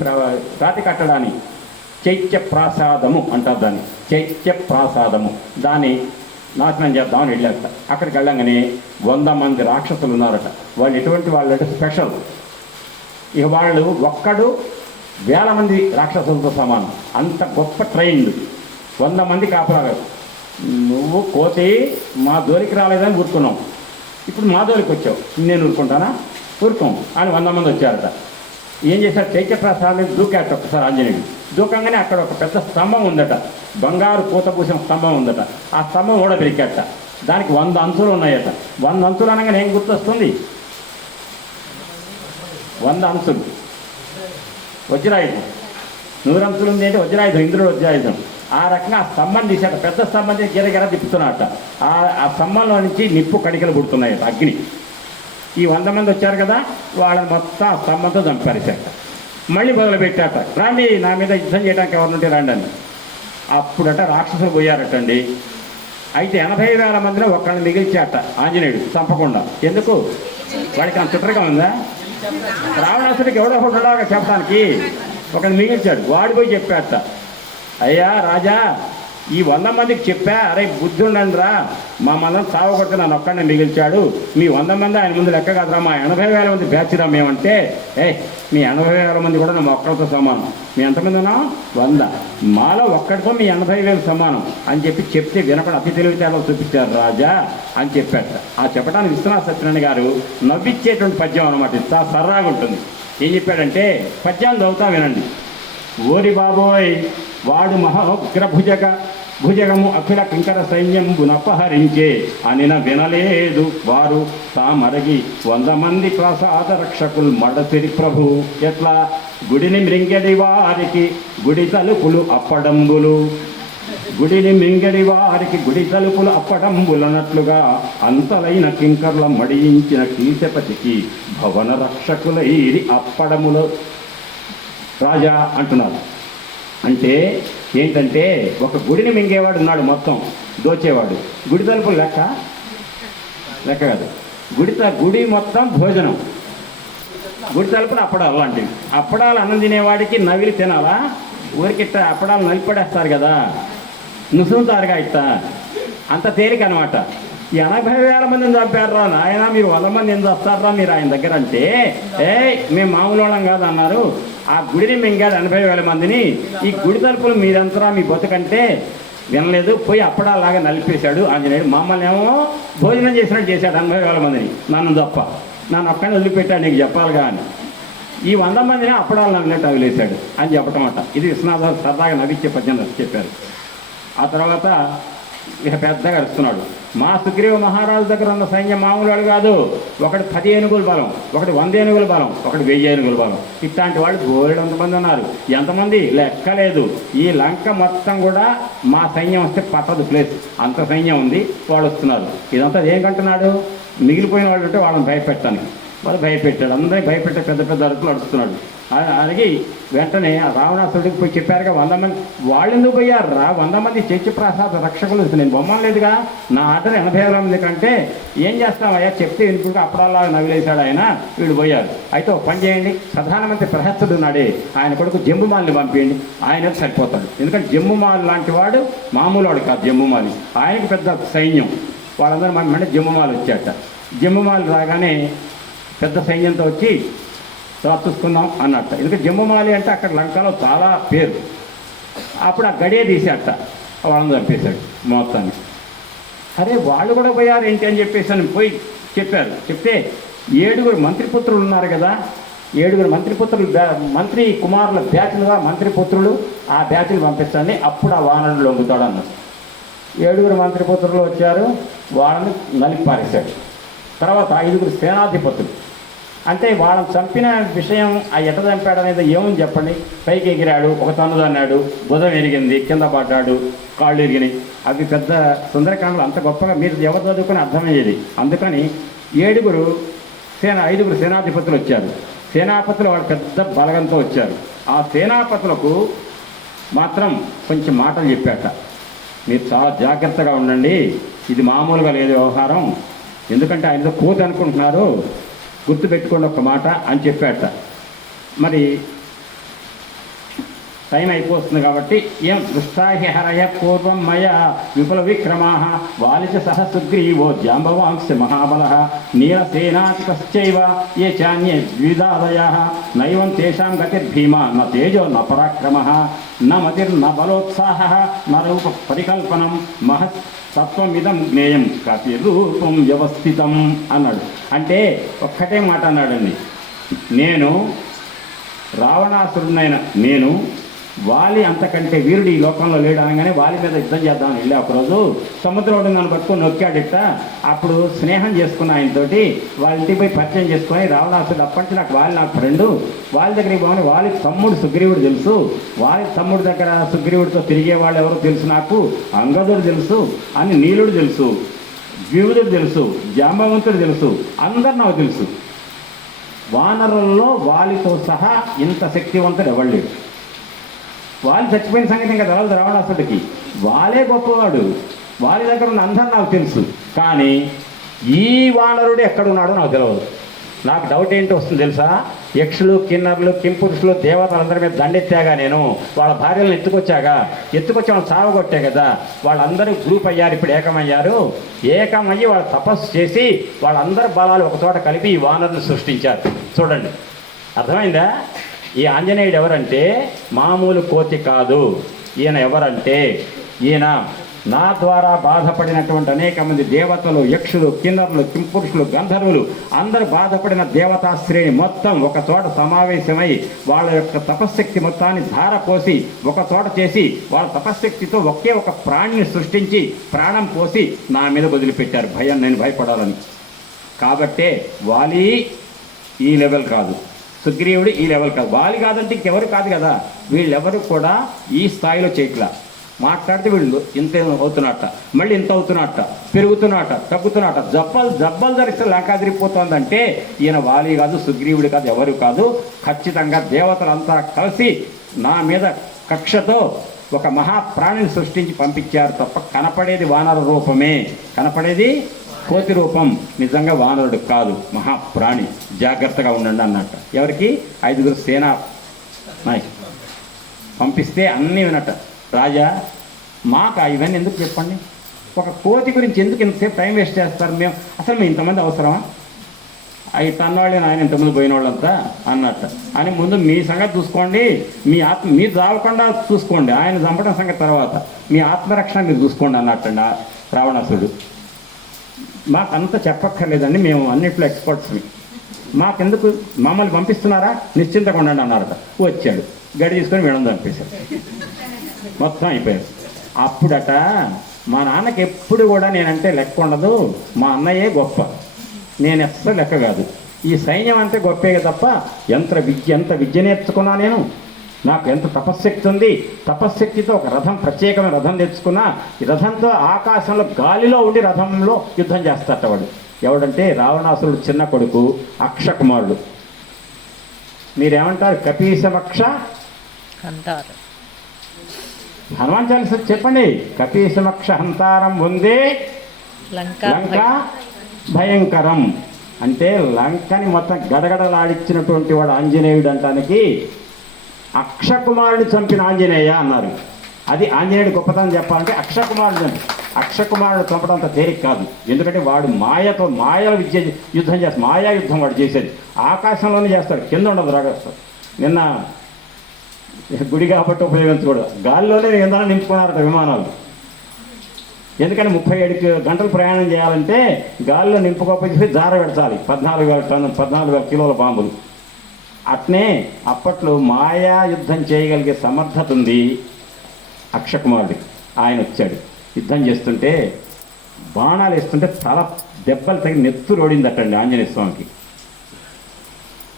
రాతి కట్టడాన్ని చైత్య ప్రాసాదము అంటారు, దాన్ని చైత్య ప్రాసాదము, దాన్ని నాశనం చేద్దామని వెళ్ళారట. అక్కడికి వెళ్ళంగానే 100 మంది రాక్షసులు ఉన్నారట. వాళ్ళు ఎటువంటి వాళ్ళు అంటే స్పెషల్. ఇక వాళ్ళు ఒక్కడు 1000 మంది రాక్షసులతో సమానం, అంత గొప్ప ట్రైన్డ్. 100 మంది కాపలాగారు. నువ్వు కోతి మా జోలికి రాలేదని ఊరుకున్నావు, ఇప్పుడు మా జోలికి వచ్చావు, నేను ఊరుకుంటానా? ఊరుకోం అని 100 మంది వచ్చారట. ఏం చేశారు? చైత్యప్రసాదం దూకాట ఒక్కసారి ఆంజనేయుడు. దూకంగానే అక్కడ ఒక పెద్ద స్తంభం ఉందట, బంగారు పూతపూసిన స్తంభం ఉందట. ఆ స్తంభం కూడా పెరికాట. దానికి 100 అంచులు ఉన్నాయట. 100 అంచులు అనగానే ఏం గుర్తొస్తుంది? 100 అంచులు వజ్రాయుధం. 100 అంచులు ఉంది అంటే వజ్రాయుధం, ఇంద్రుడు వజ్రాయుధం. ఆ రకంగా ఆ స్తంభం తీసాట. పెద్ద స్తంభం తీసి గిరగిర తిప్పుతున్నారట. ఆ స్తంభంలో నుంచి నిప్పు కణికలు పుడుతున్నాయట, అగ్ని. ఈ 100 మంది వచ్చారు కదా, వాళ్ళని మొత్తం ఆ స్తంభంతో చంపారేశాట. మళ్ళీ మొదలుపెట్టాట, రాండి నా మీద యుద్ధం చేయడానికి ఎవరినుంటే రండి అని. అప్పుడట రాక్షసులు పోయారటండి. అయితే 80,000 మందిలో ఒక్కడిని మిగిల్చాట ఆంజనేయుడు చంపకుండా. ఎందుకు? వాడికి అంత చిత్రగా ఉందా? రావణాసుడికి ఎవడో ఒకటిలాగా చెప్పడానికి ఒకరిని మిగిల్చాడు. వాడు పోయి చెప్పాట, అయ్యా రాజా ఈ 100 మందికి చెప్పా, అరే బుద్ధి ఉండండి రా, మా మందరం సావగొడితే నన్ను ఒక్కడిని మిగిల్చాడు, మీ 100 మంది ఆయన ముందు లెక్క కాదురా, మా 80,000 మంది బ్యాచ్ రా మేమంటే, మీ 80,000 మంది కూడా మేము ఒక్కడితో సమానం, మీ ఎంతమంది ఉన్నాం? 100, మాలో ఒక్కడితో మీ 80,000 సమానం అని చెప్తే వినకుండా అతి తెలివితేటలు చూపించారు రాజా అని చెప్పాట. ఆ చెప్పడానికి విశ్వనాథ సత్యనారాయణ గారు నవ్విచ్చేటువంటి పద్యం అనమాట. చాలా సరదాగా ఉంటుంది. ఏం చెప్పాడంటే, పద్యాన్ని చదువుతా వినండి. ఓరి బాబోయ్ వాడు భుజగము అఖిల కింకర సైన్యంబునపహరించే అనిన వినలేదు వారు తామరగి 100 మంది ప్రసాద రక్షకులు మడసిరి ప్రభు. ఎట్లా? గుడిని మృంగడి వారికి గుడి తలుపులు అప్పడంబులు, గుడిని మింగడి వారికి గుడి తలుపులు అప్పడంబులనట్లుగా అంతలైన కింకర్ల మడియించిన కీచపతికి భవన రక్షకులైరి అప్పడములు రాజా అంటున్నారు. అంటే ఏంటంటే ఒక గుడిని మింగేవాడు ఉన్నాడు, మొత్తం దోచేవాడు. గుడి తలుపులు లెక్క కాదు. గుడి మొత్తం భోజనం, గుడి తలుపులు అప్పడాలు లాంటివి. అప్పడాలు అన్నం తినేవాడికి నవిలి తినాలా? ఊరికిట్ట అప్పడాలు నలిపడేస్తారు కదా, నుసులుతారుగా ఇట్ట, అంత తేలిక అనమాట. 80,000 మందిని చంపారా నాయన, మీరు 100 మంది ఎందుకు వస్తారా మీరు ఆయన దగ్గర అంటే, మేము మామూలు వాళ్ళం కాదు అన్నారు. ఆ గుడిని మింగాడు 80,000 మందిని. ఈ గుడి తలుపులు మీరంతరా మీ బతుకంటే వినలేదు, పోయి అప్పడాలాగా నలిపేశాడు ఆంజనేయుడు. మమ్మల్ని ఏమో భోజనం చేసినట్టు చేశాడు 80,000 మందిని, నన్ను తప్ప, నన్ను ఒక్కడిని వదిలిపెట్టాడు, నీకు చెప్పాలిగా అని. ఈ 100 మందిని అప్పడాలు నవ్వినట్టు వదిలేశాడు అని చెప్పటం అట. ఇది విశ్వనాథ సరదాగా నవ్విచ్చే పద్యం చెప్పారు. ఆ తర్వాత ఇక పెద్దగా అరుస్తున్నాడు. మా సుగ్రీవ మహారాజు దగ్గర ఉన్న సైన్యం మామూలు వాడు కాదు. ఒకటి 10 ఏనుగుల బలం, ఒకటి 100 ఏనుగుల బలం, ఒకటి 1000 ఏనుగుల బలం. ఇట్లాంటి వాళ్ళు 200 మంది ఉన్నారు. ఎంతమంది లెక్కలేదు. ఈ లంక మొత్తం కూడా మా సైన్యం వస్తే పట్టదు ప్లేస్, అంత సైన్యం ఉంది, వాళ్ళు వస్తున్నారు. ఇదంతా ఏం మిగిలిపోయిన వాళ్ళు ఉంటే వాళ్ళని భయపెట్టాను. వాళ్ళు భయపెట్టాడు, అందరినీ భయపెట్టే పెద్ద పెద్ద అరుపులు అడుస్తున్నాడు. అలాగే వెంటనే రావణాసుడికి పోయి చెప్పారుగా 100 మంది. వాళ్ళు ఎందుకు పోయారు రా, 100 మంది చైత్య ప్రసాద రక్షకులు. నేను బొమ్మలు లేదుగా, నా ఆర్డర్ 80 మంది కంటే ఏం చేస్తామయ్యా చెప్తే వినుకుంటే అప్పుడల్లా నవ్వులేశాడు ఆయన. వీళ్ళు పోయారు. అయితే ఒక పని చేయండి, ప్రధానమంత్రి ప్రహస్తుడు ఉన్నాడే ఆయన కొడుకు జంబుమాలిని పంపించండి, ఆయన సరిపోతాడు. ఎందుకంటే జంబుమాలి లాంటి వాడు మామూలు వాడు కాదు. జంబుమాలి ఆయనకి పెద్ద సైన్యం. వాళ్ళందరూ మన జంబుమాలి వచ్చాట. జంబుమాలి రాగానే పెద్ద సైన్యంతో వచ్చి చూసుకుందాం అన్నట్ట. ఎందుకంటే జంబుమాలి అంటే అక్కడ లంకలో చాలా పేరు. అప్పుడు ఆ గడియ తీసేట వాళ్ళని చంపేశాడు మొత్తాన్ని. అరే వాళ్ళు కూడా పోయారు ఏంటి అని చెప్పేసి అని పోయి చెప్పారు. చెప్తే 7 మంత్రిపుత్రులు ఉన్నారు కదా, 7 మంత్రిపుత్రులు మంత్రి కుమారుల బ్యాచులుగా మంత్రిపుత్రులు, ఆ బ్యాచులు పంపిస్తాన్ని అప్పుడు ఆ వానరుడు లొంగుతాడు అన్నారు. 7 మంత్రిపుత్రులు వచ్చారు, వాళ్ళని నలిపి పారేశాడు. తర్వాత 5 సేనాధిపతులు, అంటే వాళ్ళని చంపిన విషయం ఆ ఎట చంపాడు అనేది ఏముంది చెప్పండి. పైకి ఎగిరాడు, ఒక తన్ను తన్నాడు, బుధం ఎరిగింది, కింద పడ్డాడు, కాళ్ళు ఎరిగినాయి. అవి పెద్ద సుందరకాండలు అంత గొప్పగా మీరు ఎవరు చదువుకొని అర్థమయ్యేది. అందుకని 5 సేనాధిపతులు వచ్చారు. సేనాపతులు వాళ్ళు పెద్ద బలగంతో వచ్చారు. ఆ సేనాపతులకు మాత్రం కొంచెం మాటలు చెప్పాట. మీరు చాలా జాగ్రత్తగా ఉండండి, ఇది మామూలుగా లేదు వ్యవహారం, ఎందుకంటే ఆయనతో కోతి అనుకుంటున్నారు, గుర్తుపెట్టుకోండి ఒక మాట అని చెప్పాట. మరి టైం అయిపోతుంది కాబట్టి ఏం దృష్టాహి హరయ పూర్వం మయ విపుల విక్రమా వాలిచ సహ సుగ్రీవో జాంబవాంశ మహాబల నీలసేనాధిపశ్చైవ ఏ చాన్యే ద్విధాదయ నైవం తేషాం గతిర్భీమా న తేజో న పరాక్రమ న మతిర్న బలోత్సాహ న రూప పరికల్పనం మహత్ తత్వమిదం జ్ఞేయం కపి రూపం వ్యవస్థితం అన్నాడు. అంటే ఒక్కటే మాట అన్నాడండి, నేను రావణాసురుడైన నేను వాలి అంతకంటే వీరుడు ఈ లోకంలో లేడు అనగానే వాలి మీద యుద్ధం చేద్దామని వెళ్ళి ఒకరోజు సముద్రం నన్ను పట్టుకొని నొక్కాడిట. అప్పుడు స్నేహం చేసుకున్న ఆయనతోటి వాళ్ళ ఇంటికి పోయి పరిచయం చేసుకొని రావణాసురుడు అప్పటి నాకు వాలి నాకు ఫ్రెండు, వాళ్ళ దగ్గరికి పోని వాలి తమ్ముడు సుగ్రీవుడు తెలుసు, వాలి తమ్ముడు దగ్గర సుగ్రీవుడితో తిరిగే వాళ్ళు ఎవరో తెలుసు, నాకు అంగదుడు తెలుసు అని, నీలుడు తెలుసు, ద్వివుదుడు తెలుసు, జాంబవంతుడు తెలుసు, అందరు నాకు తెలుసు. వానరుల్లో వాలితో సహా ఇంత శక్తివంతుడు ఎవళ్ళేడు. వాళ్ళు చచ్చిపోయిన సంగతి ఇంకా తెలవదు రావణాసుడికి, వాళ్ళే గొప్పవాడు, వాళ్ళ దగ్గర ఉన్న అందరు నాకు తెలుసు. కానీ ఈ వానరుడు ఎక్కడున్నాడో నాకు తెలియదు. నాకు డౌట్ ఏంటి వస్తుంది తెలుసా, యక్షులు కిన్నరులు కింపురుషులు దేవతలందరి మీద దండెత్తాగా, నేను వాళ్ళ భార్యలను ఎత్తుకొచ్చి వాళ్ళు సావగొట్టే కదా, వాళ్ళందరూ గ్రూప్ అయ్యారు, ఇప్పుడు ఏకమయ్యి వాళ్ళు తపస్సు చేసి వాళ్ళందరి బలాలు ఒకచోట కలిపి ఈ వానరుని సృష్టించారు. చూడండి, అర్థమైందా? ఈ ఆంజనేయుడు ఎవరంటే మామూలు కోతి కాదు. ఈయన ఎవరంటే ఈయన నా ద్వారా బాధపడినటువంటి అనేక మంది దేవతలు, యక్షులు, కిన్నరులు, కింపురుషులు, గంధర్వులు అందరూ బాధపడిన దేవతా శ్రేణి మొత్తం ఒక చోట సమావేశమై వాళ్ళ యొక్క తపశ్శక్తి మొత్తాన్ని ధారపోసి ఒక చోట చేసి వాళ్ళ తపశ్శక్తితో ఒకే ఒక ప్రాణిని సృష్టించి ప్రాణం పోసి నా మీద వదిలిపెట్టారు భయం, నేను భయపడాలని. కాబట్టే వాలి ఈ లెవెల్ కాదు, సుగ్రీవుడు ఈ లెవెల్ కాదు. వాలి కాదంటే ఇంకెవరు కాదు కదా. వీళ్ళెవరు కూడా ఈ స్థాయిలో చేయట్లా. మాట్లాడితే వీళ్ళు ఇంత అవుతున్నట్ట, మళ్ళీ ఇంత అవుతున్నట్ట, పెరుగుతున్నట్ట, తగ్గుతున్నట్ట, జబ్బలు ధరిస్తే లంకాదిరిపోతుందంటే ఈయన వాలి కాదు, సుగ్రీవుడు కాదు, ఎవరు కాదు. ఖచ్చితంగా దేవతలంతా కలిసి నా మీద కక్షతో ఒక మహాప్రాణిని సృష్టించి పంపించారు తప్ప కనపడేది వానర రూపమే, కనపడేది కోతి రూపం, నిజంగా వానరుడు కాదు, మహాప్రాణి. జాగ్రత్తగా ఉండండి అన్నట్టు. ఎవరికి 5 సేనా నాయకులు పంపిస్తే అన్నీ వినట్ట. రాజా మాకు ఇవన్నీ ఎందుకు చెప్పండి, ఒక కోతి గురించి ఎందుకు ఇంతసేపు టైం వేస్ట్ చేస్తారు, మేము ఇంతమంది అవసరమా, అవి తన్నవాళ్ళే ఆయన ఇంతమంది పోయిన వాళ్ళంతా అన్నట్టు అని. ముందు మీ సంగతి చూసుకోండి, మీరు చావకుండా చూసుకోండి, ఆయన చంపడం సంగతి తర్వాత, మీ ఆత్మరక్షణ మీరు చూసుకోండి అన్నట్టండి రావణాసుడు. మాకంతా చెప్పక్కర్లేదండి, మేము అన్నిట్లో ఎక్స్పర్ట్స్ని, మాకెందుకు, మమ్మల్ని పంపిస్తున్నారా, నిశ్చింతగా ఉండండి అన్నారట. వచ్చాడు, గడి తీసుకొని వీళ్ళని చంపేశారు, మొత్తం అయిపోయారు. అప్పుడట మా నాన్నకి ఎప్పుడు కూడా నేనంటే లెక్క ఉండదు, మా అన్నయ్యే గొప్ప, నేను అస్సలు లెక్క కాదు, ఈ సైన్యం అంటే గొప్పే తప్ప ఎంత విద్య నేర్చుకున్నా నేను, నాకు ఎంత తపశ్శక్తి ఉంది, తపశ్శక్తితో ఒక రథం, ప్రత్యేకమైన రథం తెచ్చుకున్నా, ఈ రథంతో ఆకాశంలో గాలిలో ఉండి రథంలో యుద్ధం చేస్తాట వాడు. ఎవడంటే రావణాసురుడు చిన్న కొడుకు అక్షకుమారుడు. మీరేమంటారు? కపీశమక్ష అంటారు. హనుమాన్ చాలీసా చెప్పండి. కపీశమక్ష హంతారం వందే లంక భయంకరం. అంటే లంకని మొత్తం గడగడలాడిచ్చినటువంటి వాడు ఆంజనేయుడు అంటానికి అక్షకుమారుని చంపిన ఆంజనేయ అన్నారు. అది ఆంజనేయుడు గొప్పతనం చెప్పాలంటే అక్షకుమారుడు చంపడం అంత తేలిక కాదు. ఎందుకంటే వాడు మాయల విద్య యుద్ధం చేస్తాడు. మాయా యుద్ధం వాడు చేసేది ఆకాశంలోనే చేస్తాడు, కింద ఉండదు. రాగేస్తాడు. నిన్న గుడి కాబట్టి ఉపయోగించకూడదు, గాలిలోనే ఇంధనం నింపుకున్నారట విమానాలు. ఎందుకని 37 గంటలు ప్రయాణం చేయాలంటే గాలిలో నింపుకోకపోతే జార పెడతాలి 14,000 కిలోల బాంబులు. అట్నే అప్పట్లో మాయా యుద్ధం చేయగలిగే సమర్థత ఉంది అక్షకుమారుడికి. ఆయన వచ్చాడు, యుద్ధం చేస్తుంటే బాణాలు వేస్తుంటే తల దెబ్బలు తగిలి నెత్తురు ఓడిందటండి ఆంజనేయ స్వామికి.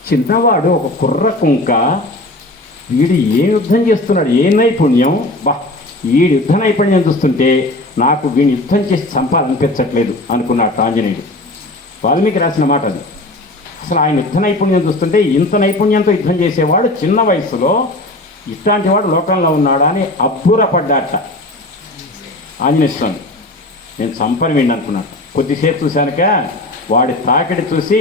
చిన్నవాడు ఒక కుర్ర కుంక, వీడు ఏం యుద్ధం చేస్తున్నాడు, ఏ నైపుణ్యం, వీడి యుద్ధ నైపుణ్యం చూస్తుంటే నాకు వీడిని యుద్ధం చేసి చంపాలనిపించట్లేదు అనుకున్నాడు ఆంజనేయుడు. వాల్మీకి రాసిన మాట అది. అసలు ఆయన యుద్ధ నైపుణ్యం చూస్తుంటే ఇంత నైపుణ్యంతో యుద్ధం చేసేవాడు చిన్న వయసులో ఇట్లాంటి వాడు లోకంలో ఉన్నాడా అని అబ్బురపడ్డాట ఆంజనేయ స్వామి. నేను చంపని వీడిని అనుకున్నాను. కొద్దిసేపు చూశానుక వాడి తాకిడి చూసి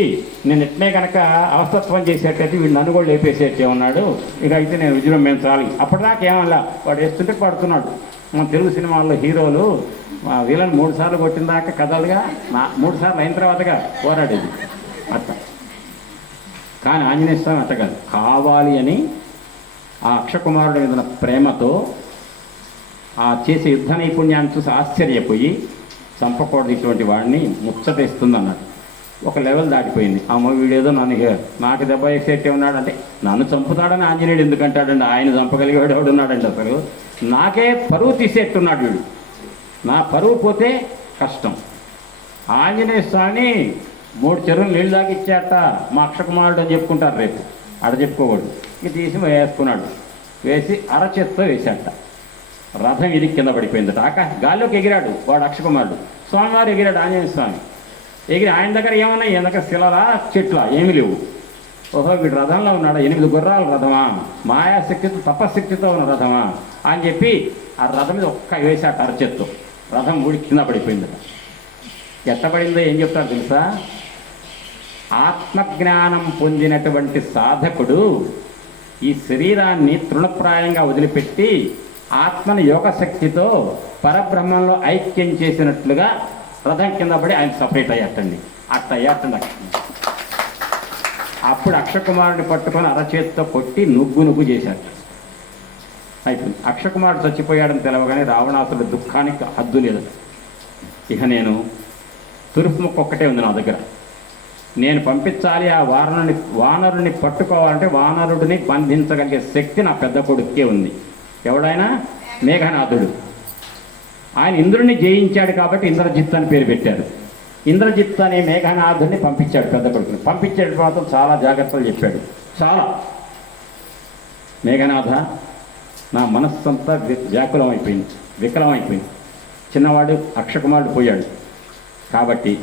నేను ఎట్నే కనుక అవస్తత్వం చేసేటైతే వీడు నన్ను కూడా లేపేసేట్టే ఉన్నాడు, ఇక అయితే నేను విజృంభించాలి. అప్పటిదాకా ఏమన్నా వాడు వేస్తుంటే పడుతున్నాడు. మన తెలుగు సినిమాల్లో హీరోలు వీళ్ళని 3 సార్లు కొట్టిన దాకా కథలుగా 3 సార్లు అయిన తర్వాతగా పోరాడేది అట్లా. కానీ ఆంజనేయ స్వామి అట్ట కాదు, కావాలి అని ఆ అక్షకుమారుడి మీద ప్రేమతో ఆ చేసే యుద్ధ నైపుణ్యాన్ని చూసి ఆశ్చర్యపోయి చంపకూడదు ఇటువంటి వాడిని, ముచ్చటేస్తుంది అన్నాడు. ఒక లెవెల్ దాటిపోయింది. అమ్మ వీడేదో నాకు దెబ్బ వేసేట్టే ఉన్నాడు అంటే నన్ను చంపుతాడని ఆంజనేయుడు ఎందుకంటాడండి? ఆయన చంపగలిగేవాడు ఎవడున్నాడండి? అసలు నాకే పరువు తీసేట్టున్నాడు వీడు, నా పరువు పోతే కష్టం. ఆంజనేయ స్వామిని 3 చెరువులు నీళ్ళు దాకిచ్చాట మా అక్షకుమారుడు అని చెప్పుకుంటారు రేపు, అడ చెప్పుకోకూడదు. ఇది తీసి వేసుకున్నాడు, వేసి అరచేత్తో వేశాట. రథం ఇది కింద పడిపోయిందట. గాల్లోకి ఎగిరాడు వాడు అక్షకుమారుడు. స్వామివారు ఎగిరాడు ఆంజనేయ స్వామి. ఎగిరి ఆయన దగ్గర ఏమన్నా, ఈయన దగ్గర శిలలా చెట్ల ఏమీ లేవు. ఓహో వీడు రథంలో ఉన్నాడు, 8 గుర్రాల రథమా, మాయాశక్తితో తపశక్తితో ఉన్న రథమా అని చెప్పి ఆ రథం మీద ఒక్క వేశాట అరచేత్తో. రథం ఊడి కింద పడిపోయిందట. ఎట్టబడిందో ఏం చెప్తారు తెలుసా? ఆత్మజ్ఞానం పొందినటువంటి సాధకుడు ఈ శరీరాన్ని తృణప్రాయంగా వదిలిపెట్టి ఆత్మను యోగశక్తితో పరబ్రహ్మంలో ఐక్యం చేసినట్లుగా రథం కింద పడి ఆయన సపరేట్ అయ్యాటండి. అట్ట అయ్యాటండి. అప్పుడు అక్షకుమారుడిని పట్టుకొని అరచేతితో కొట్టి నుగ్గు చేశాడు. అయిపోయింది. అక్షకుమారుడు చచ్చిపోయాడని తెలవగానే రావణాసుడు దుఃఖానికి హద్దు లేదు. ఇక నేను తురుపు ముక్క ఒక్కటే ఉంది నా దగ్గర, నేను పంపించాలి ఆ వానరుని పట్టుకోవాలంటే వానరుడిని బంధించగలిగే శక్తి నా పెద్ద కొడుక్కే ఉంది. ఎవడైనా? మేఘనాథుడు. ఆయన ఇంద్రుడిని జయించాడు కాబట్టి ఇంద్రజిత్ అని పేరు పెట్టారు. ఇంద్రజిత్ అనే మేఘనాథుడిని పంపించాడు పెద్ద కొడుకుని. పంపించేట మాత్రం చాలా జాగ్రత్తలు చెప్పాడు. చాలా, మేఘనాథ నా మనస్సంతా వ్యాకులం అయిపోయింది, వికలం అయిపోయింది. చిన్నవాడు అక్షకుమారుడు పోయాడు కాబట్టి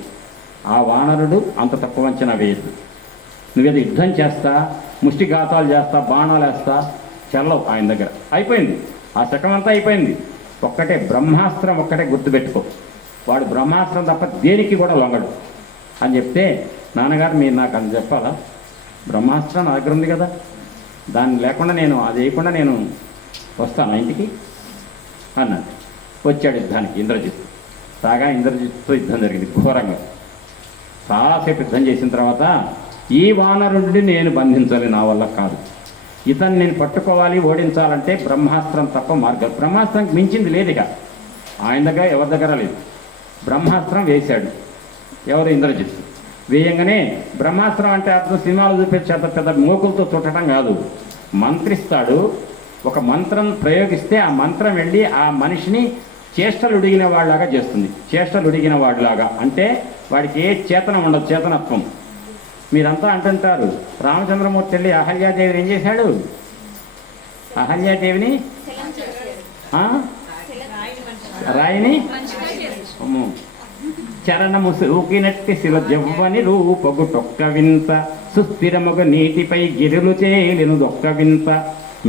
ఆ వానరుడు అంత తక్కువ అంచనా వేయద్దు. నువ్వేదో యుద్ధం చేస్తా, ముష్టిఘాతాలు చేస్తా, బాణాలు వేస్తా, చెల్లవు ఆయన దగ్గర. అయిపోయింది, ఆ శకమంతా అయిపోయింది. ఒక్కటే బ్రహ్మాస్త్రం ఒక్కటే గుర్తుపెట్టుకో, వాడు బ్రహ్మాస్త్రం తప్ప దేనికి కూడా లొంగడు అని చెప్తే, నాన్నగారు మీరు నాకు అని చెప్పాలా? బ్రహ్మాస్త్రం నా దగ్గర ఉంది కదా, దాన్ని లేకుండా నేను అది వేయకుండా నేను వస్తాను ఇంటికి అన్నాడు. వచ్చాడు యుద్ధానికి ఇంద్రజిత్. సాగా ఇంద్రజిత్తో యుద్ధం జరిగింది ఘోరంగా. చాలాసేపు యుద్ధం చేసిన తర్వాత ఈ వానరుడిని నేను బంధించాలి, నా వల్ల కాదు, ఇతన్ని నేను పట్టుకోవాలి, ఓడించాలంటే బ్రహ్మాస్త్రం తప్ప మార్గం. బ్రహ్మాస్త్రం మించింది లేదు ఇక ఆయన దగ్గర, ఎవరి దగ్గర లేదు. బ్రహ్మాస్త్రం వేశాడు ఎవరు? ఇంద్రజిత్. వేయంగానే బ్రహ్మాస్త్రం అంటే అర్థం సినిమాలు చూపించే పెద్ద మోకులతో చుట్టడం కాదు, మంత్రిస్తాడు. ఒక మంత్రం ప్రయోగిస్తే ఆ మంత్రం వెళ్ళి ఆ మనిషిని చేష్టలు ఉడిగిన వాళ్ళలాగా చేస్తుంది. చేష్టలు ఉడిగిన వాడిలాగా అంటే వాడికి ఏ చేతనం ఉండదు, చేతనత్వం. మీరంతా అంటుంటారు రామచంద్రమూర్తి వెళ్ళి అహల్యాదేవిని ఏం చేశాడు? అహల్యాదేవిని రాయిని చరణము రూకినట్టి శిల జవ్వని రూపగుటొక్క వింత సుస్థిరముగ నీటిపై గిరులు చేలిను దొక్క వింత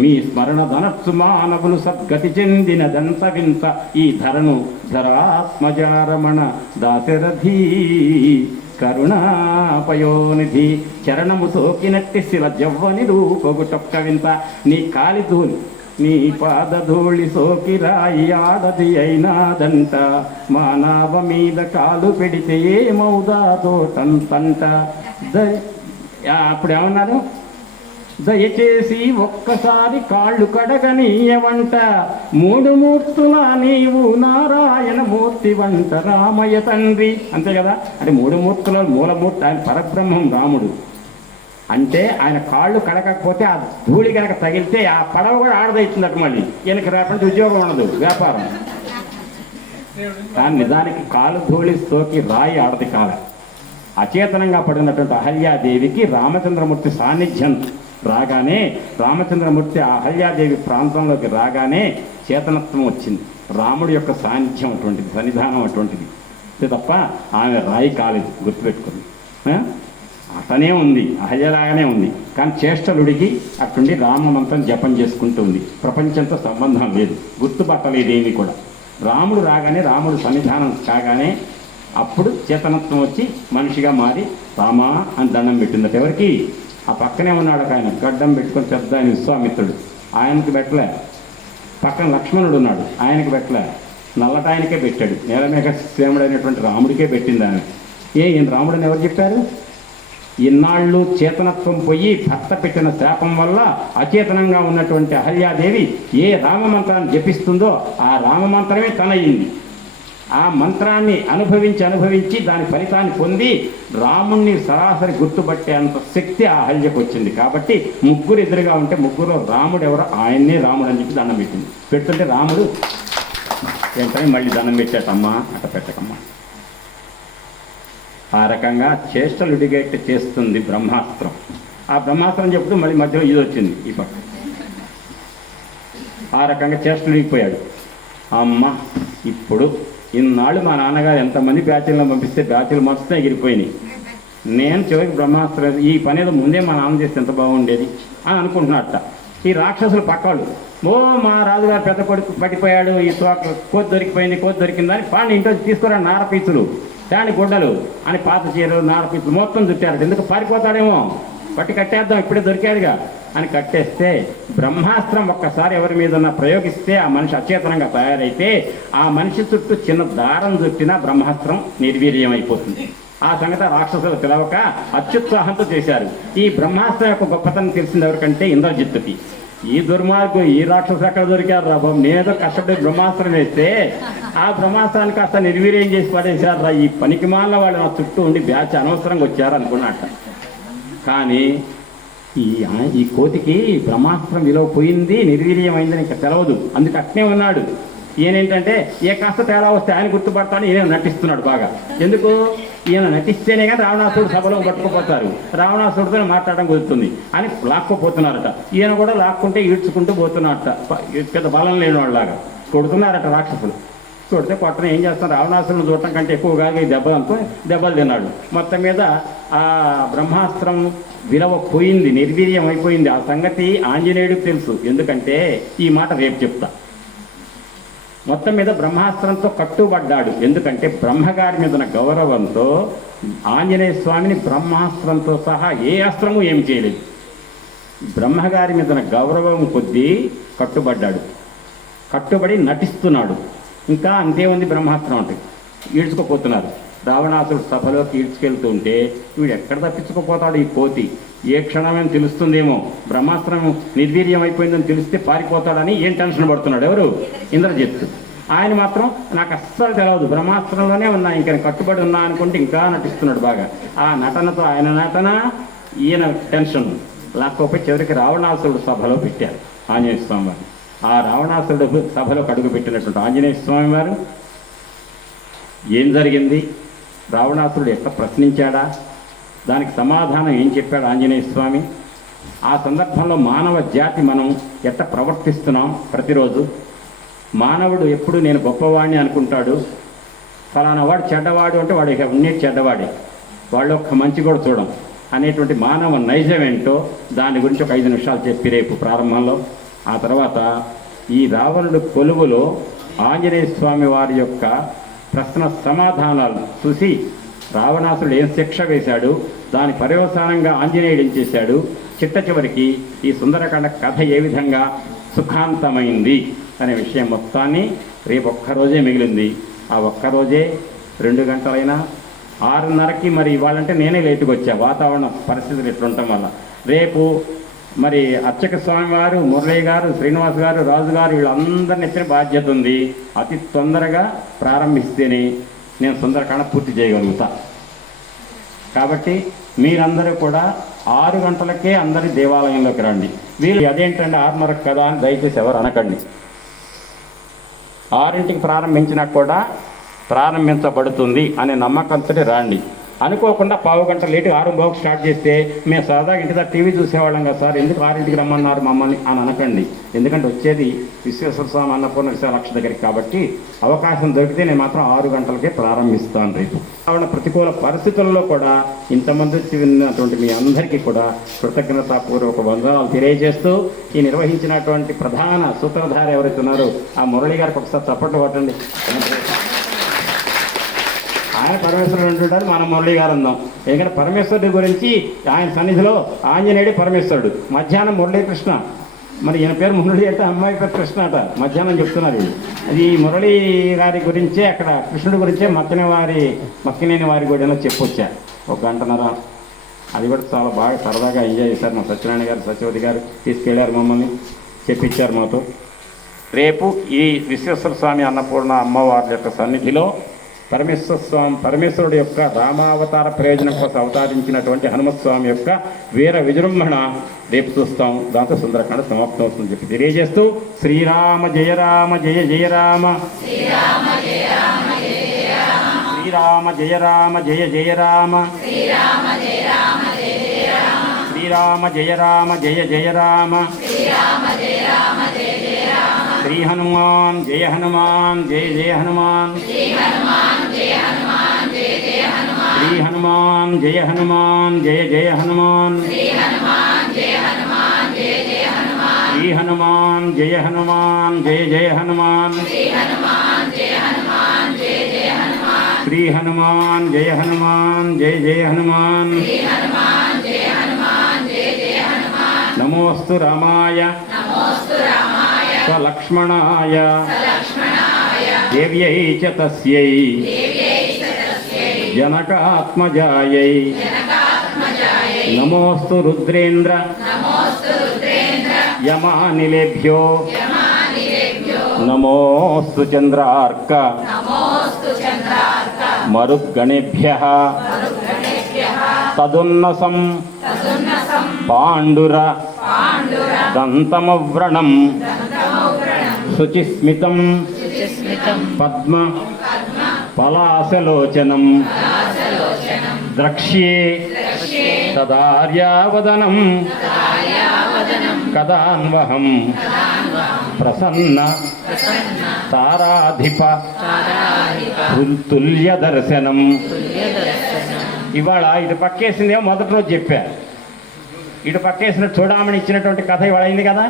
మీ స్మరణ ధనస్సు మానవులు సద్గతి చెందిన దంత వింత ఈ ధరను ధరాత్మజారమణ దాశరథీ కరుణాపయోనిధి చరణము సోకినట్టి శిల జవ్వని రూపగుటొక్క వింత నీ కాలిధూళి నీ పాదధూళి సోకి రాయి ఆడది అయినాదంట మానవ మీద కాలు పెడితే ఏమవుదా తోటంతంట అప్పుడు ఏమన్నారు దయచేసి ఒక్కసారి కాళ్ళు కడగనీయవంట మూడు మూర్తుల నీవు నారాయణ మూర్తి వంట రామయ్య తండ్రి అంతే కదా. అంటే మూడు మూర్తుల మూలమూర్తి ఆయన పరబ్రహ్మం రాముడు. అంటే ఆయన కాళ్ళు కడగకపోతే ఆ ధూళి కనుక తగిలితే ఆ పడవ కూడా ఆడదవుతుందట. మళ్ళీ ఈయనకి రేపటి ఉద్యోగం ఉండదు, వ్యాపారం. కానీ నిజానికి కాలు ధూళి సోకి రాయి ఆడది కాల. అచేతనంగా పడినటువంటి అహల్యాదేవికి రామచంద్రమూర్తి సాన్నిధ్యం రాగానే, రామచంద్రమూర్తి అహల్యాదేవి ప్రాంతంలోకి రాగానే చేతనత్వం వచ్చింది. రాముడి యొక్క సాన్నిధ్యం అటువంటిది, సన్నిధానం అటువంటిది. అంతే తప్ప ఆమె రాయి కాలేదు, గుర్తుపెట్టుకుంది. అతనే ఉంది, అహల్యలాగానే ఉంది. కానీ చేష్టలుడికి అటుండి రామమంత్రం జపం చేసుకుంటూ ఉంది. ప్రపంచంతో సంబంధం లేదు, గుర్తుపట్టలేదు ఏమీ కూడా. రాముడు రాగానే, రాముడు సన్నిధానం కాగానే అప్పుడు చేతనత్వం వచ్చి మనిషిగా మారి రామా అని దండం పెట్టిందట. ఎవరికి? ఆ పక్కనే ఉన్నాడు ఆయన, గడ్డం పెట్టుకొని పెద్ద ఆయన విశ్వామిత్రుడు, ఆయనకి పెట్టలే. పక్కన లక్ష్మణుడు ఉన్నాడు, ఆయనకి పెట్టలే. నల్లటాయనకే పెట్టాడు. నేలమేఘ శ్యాముడైనటువంటి రాముడికే పెట్టింది ఆమె. ఈయన రాముడని ఎవరు చెప్పారు? ఇన్నాళ్ళు చేతనత్వం పోయి భర్త పెట్టిన శాపం వల్ల అచేతనంగా ఉన్నటువంటి అహల్యాదేవి ఏ రామమంత్రాన్ని జపిస్తుందో ఆ రామమంత్రమే తనయింది. ఆ మంత్రాన్ని అనుభవించి దాని ఫలితాన్ని పొంది రాముణ్ణి సరాసరి గుర్తుపట్టేంత శక్తి ఆ అహల్యకు వచ్చింది. కాబట్టి ముగ్గురు ఎదురుగా ఉంటే ముగ్గురు రాముడు ఎవరో ఆయన్నే రాముడు అని చెప్పి దండం పెట్టింది. పెడుతుంటే రాముడు వెంటనే మళ్ళీ దండం పెట్టాటమ్మా, అట్ట పెట్టకమ్మా. ఆ రకంగా చేష్టలు డిగేట్ చేస్తుంది బ్రహ్మాస్త్రం. ఆ బ్రహ్మాస్త్రం చెప్తూ మళ్ళీ మధ్యలో ఇది వచ్చింది ఈ పక్క. ఆ రకంగా చేష్టలు విడిగిపోయాడు. అమ్మ ఇప్పుడు ఇన్నాళ్ళు మా నాన్నగారు ఎంతమంది బ్యాచులను పంపిస్తే బ్యాచులు మొత్తం ఎగిరిపోయినాయి. నేను చివరికి బ్రహ్మాస్త్రం ఈ పని ఏదో ముందే మా నాన్న చేస్తే ఎంత బాగుండేది అని అనుకుంటున్నట్ట. ఈ రాక్షసులు పక్కవాళ్ళు, మా రాజుగారు పెద్ద కొడుకు పట్టిపోయాడు, ఈ కోతి దొరికిపోయింది, కోతి దొరికిందని పాని ఇంట్లో తీసుకురా నారపీచులు, దాని గుడ్డలు అని పాత చీరలు నారపీచులు మొత్తం చుట్టారు. ఎందుకు పారిపోతాడేమో, పట్టి కట్టేద్దాం ఇప్పుడే దొరికాడుగా అని కట్టేస్తే బ్రహ్మాస్త్రం ఒక్కసారి ఎవరి మీద ప్రయోగిస్తే ఆ మనిషి అచేతనంగా తయారైతే ఆ మనిషి చుట్టూ చిన్న దారం చుట్టినా బ్రహ్మాస్త్రం నిర్వీర్యం అయిపోతుంది. ఆ సంగతి రాక్షసులు తెలవక అత్యుత్సాహంతో చేశారు. ఈ బ్రహ్మాస్త్రం యొక్క గొప్పతనం తెలిసింది ఎవరికంటే ఇంద్రజిత్తుకి. ఈ దుర్మార్గు ఈ రాక్షసులు ఎక్కడ దొరికారు రా బాబు, నేనేదో కష్టపడి బ్రహ్మాస్త్రం వేస్తే ఆ బ్రహ్మాస్త్రాన్ని కాస్త నిర్వీర్యం చేసి పడేశారు రా, ఈ పనికిమాలిన వాళ్ళు నా చుట్టూ ఉండి బ్యాచ్ అనవసరంగా వచ్చారు అనుకున్నట్ట. కానీ ఈ కోతికి బ్రహ్మాస్త్రం విలువ పోయింది, నిర్వీర్యమైందని ఇంకా తెలవదు. అందుకు అట్నే ఉన్నాడు. ఈయనేంటంటే ఏ కాస్త తేడా వస్తే ఆయన గుర్తుపడతాను, ఈయన నటిస్తున్నాడు బాగా. ఎందుకు? ఈయన నటిస్తేనే కానీ రావణాసుడు సభలో పట్టుకుపోతారు, రావణాసుడితో మాట్లాడడం కుదురుతుంది అని లాక్కోపోతున్నారట. ఈయన కూడా లాక్కుంటే ఈడ్చుకుంటూ పోతున్నారట, పెద్ద బలం లేని వాళ్ళలాగా కొడుతున్నారట రాక్షసులు. కొడితే కొట్టడం ఏం చేస్తాం, రావణాసురుని చూడటం కంటే ఎక్కువగా ఈ దెబ్బలు తిన్నాడు. మొత్తం మీద ఆ బ్రహ్మాస్త్రం విలువ పోయింది, నిర్వీర్యం అయిపోయింది. ఆ సంగతి ఆంజనేయుడికి తెలుసు. ఎందుకంటే ఈ మాట రేపు చెప్తా. మొత్తం మీద బ్రహ్మాస్త్రంతో కట్టుబడ్డాడు. ఎందుకంటే బ్రహ్మగారి మీద ఉన్న గౌరవంతో ఆంజనేయ స్వామిని బ్రహ్మాస్త్రంతో సహా ఏ అస్త్రము ఏమి చేయలేదు. బ్రహ్మగారి మీద ఉన్న గౌరవం కొద్దీ కట్టుబడ్డాడు, కట్టుబడి నటిస్తున్నాడు. ఇంకా అంతే ఉంది బ్రహ్మాస్త్రం అంటే. ఈడ్చుకుపోతున్నారు. రావణాసుడు సభలోకి ఈడ్చుకెళ్తూ ఉంటే వీడు ఎక్కడ తప్పించుకుపోతాడు ఈ కోతి, ఏ క్షణమని తెలుస్తుందేమో, బ్రహ్మాస్త్రం నిర్వీర్యం అయిపోయిందని తెలిస్తే పారిపోతాడని ఏం టెన్షన్ పడుతున్నాడు ఎవరు? ఇంద్రజిత్తు. ఆయన మాత్రం నాకు అస్సలు తెలియదు, బ్రహ్మాస్త్రంలోనే ఉన్నా, ఇంకా కట్టుబడి ఉన్నా అనుకుంటే ఇంకా నటిస్తున్నాడు బాగా. ఆ నటనతో ఆయన నటన, ఈయన టెన్షన్ లాక్కోపోయి చివరికి రావణాసురుడు సభలో పెట్టారు ఆంజనేయ స్వామి వారు. ఆ రావణాసురుడు సభలో అడుగు పెట్టినటువంటి ఆంజనేయ స్వామి వారు ఏం జరిగింది, రావణాసురుడు ఎట్లా ప్రశ్నించాడా, దానికి సమాధానం ఏం చెప్పాడు ఆంజనేయ స్వామి, ఆ సందర్భంలో మానవ జాతి మనం ఎట్లా ప్రవర్తిస్తున్నాం. ప్రతిరోజు మానవుడు ఎప్పుడు నేను గొప్పవాడిని అనుకుంటాడు, ఫలానా వాడు చెడ్డవాడు అంటే వాడు ఇక ఉన్నది చెడ్డవాడే, వాళ్ళు ఒక్క మంచి కూడా చూడం అనేటువంటి మానవ నైజం ఏంటో దాని గురించి ఒక 5 నిమిషాలు చెప్పి రేపు ప్రారంభంలో, ఆ తర్వాత ఈ రావణుడు కొలువులో ఆంజనేయ స్వామి వారి యొక్క ప్రశ్న సమాధానాలు చూసి రావణాసురుడు ఏం శిక్ష వేశాడు, దాని పర్యవసానంగా ఆంజనేయుడు ఏం చేశాడు, చిట్ట చివరికి ఈ సుందరకాండ కథ ఏ విధంగా సుఖాంతమైంది అనే విషయం మొత్తాన్ని రేపు ఒక్కరోజే మిగిలింది. ఆ ఒక్కరోజే 2 గంటలైనా 6:30కి, మరి ఇవాళంటే నేనే లేటుకు వచ్చా వాతావరణ పరిస్థితులు ఎట్లుండటం వల్ల. రేపు మరి అర్చక స్వామి వారు, మురళయ్య గారు, శ్రీనివాస్ గారు, రాజు గారు వీళ్ళందరినీ ఎత్తిన బాధ్యత ఉంది. అతి తొందరగా ప్రారంభిస్తేనే నేను సుందరకాండ పూర్తి చేయగలుగుతా. కాబట్టి మీరందరూ కూడా 6 గంటలకే అందరి దేవాలయంలోకి రండి. వీళ్ళు అదేంటంటే 6:30 కదా అని దయచేసి ఎవరు అనకండి. 6ంటికి ప్రారంభించినా కూడా ప్రారంభించబడుతుంది అనే నమ్మకంతో రండి. అనుకోకుండా పావు గంట లేటు 6:15 స్టార్ట్ చేస్తే మేము సరదాగా ఇంటి దగ్గర టీవీ చూసేవాళ్ళం కదా సార్, ఎందుకు 6ంటికి రమ్మన్నారు మమ్మల్ని అని అనకండి. ఎందుకంటే వచ్చేది విశ్వేశ్వర స్వామి అన్నపూర్ణ విశాలాక్ష దగ్గరికి కాబట్టి అవకాశం దొరికితే నేను మాత్రం 6 గంటలకే ప్రారంభిస్తాను రేపు. కావున ప్రతికూల పరిస్థితుల్లో కూడా ఇంతమంది వచ్చి విన్నటువంటి మీ అందరికీ కూడా కృతజ్ఞతాపూర్వక వందనాలు తెలియజేస్తూ ఈ నిర్వహించినటువంటి ప్రధాన సూత్రధారి ఎవరైతే ఉన్నారో ఆ మురళి గారికి ఒకసారి చప్పట్లు కొట్టండి. ఆయన పరమేశ్వరుడు అంటుంటారు, మనం మురళి గారు అందాం. ఎందుకంటే పరమేశ్వరుడి గురించి ఆయన సన్నిధిలో ఆంజనేయుడు పరమేశ్వరుడు, మధ్యాహ్నం మురళీకృష్ణ, మరి ఈయన పేరు మురళి అంటే అమ్మాయి పేరు కృష్ణ అట, మధ్యాహ్నం చెప్తున్నారు. అది మురళి గారి గురించే, అక్కడ కృష్ణుడి గురించే మక్కినేని వారి గుడిలో చెప్పొచ్చా 1 గంటన్నర. అది కూడా చాలా బాగా సరదాగా ఎంజాయ్ చేశారు. మా సత్యనారాయణ గారు, సత్యవతి గారు తీసుకెళ్లారు, మమ్మల్ని చెప్పించారు మాతో. రేపు ఈ విశ్వేశ్వర స్వామి అన్నపూర్ణ అమ్మవారి యొక్క సన్నిధిలో పరమేశ్వరుడు యొక్క రామావతార ప్రయోజనం కోసం అవతరించినటువంటి హనుమస్వామి యొక్క వీర విజృంభణ రేపు చూస్తాం. దాంతో సుందరకాండ సమాప్తం అవుతుందని చెప్పి తెలియజేస్తూ శ్రీరామ జయ రామ జయ జయ రామ, శ్రీరామ జయ రామ జయ జయ రామ, శ్రీరామ జయ రామ జయ జయ రామ, శ్రీ హనుమాన్ జయ హనుమాన్ జయ జయ హనుమాన్, శ్రీ హనుమాన్ జయ హనుమాన్ జయ హనుమాన్ జయ జయ హనుమాన్, శ్రీ హనుమాన్ జయ హనుమాన్ జయ హనుమాన్ జయ జయ హనుమాన్, శ్రీ హనుమాన్ జయ హనుమాన్ జయ జయ హనుమాన్. నమోస్తు రామాయ లక్ష్మణాయ దేవ్యై చ తస్యై జనకాత్మజాయై నమోస్తు రుద్రేంద్ర యమానిలేభ్యో నమోస్తు చంద్రార్క మరుద్గణేభ్యః తదున్నసం పాండుర దంతమవ్రణం శుచిస్మితం పద్మ పలాసలోచనం ద్రక్ష్యే తదార్యావదనం కదాన్వహం ప్రసన్న తారాధిప తుల్య దర్శనం. ఇవాళ ఇటు పక్కేసిందేమో మొదటి రోజు చెప్పా, ఇటు పక్కేసిన చూడమని ఇచ్చినటువంటి కథ ఇవాళ అయింది కదా.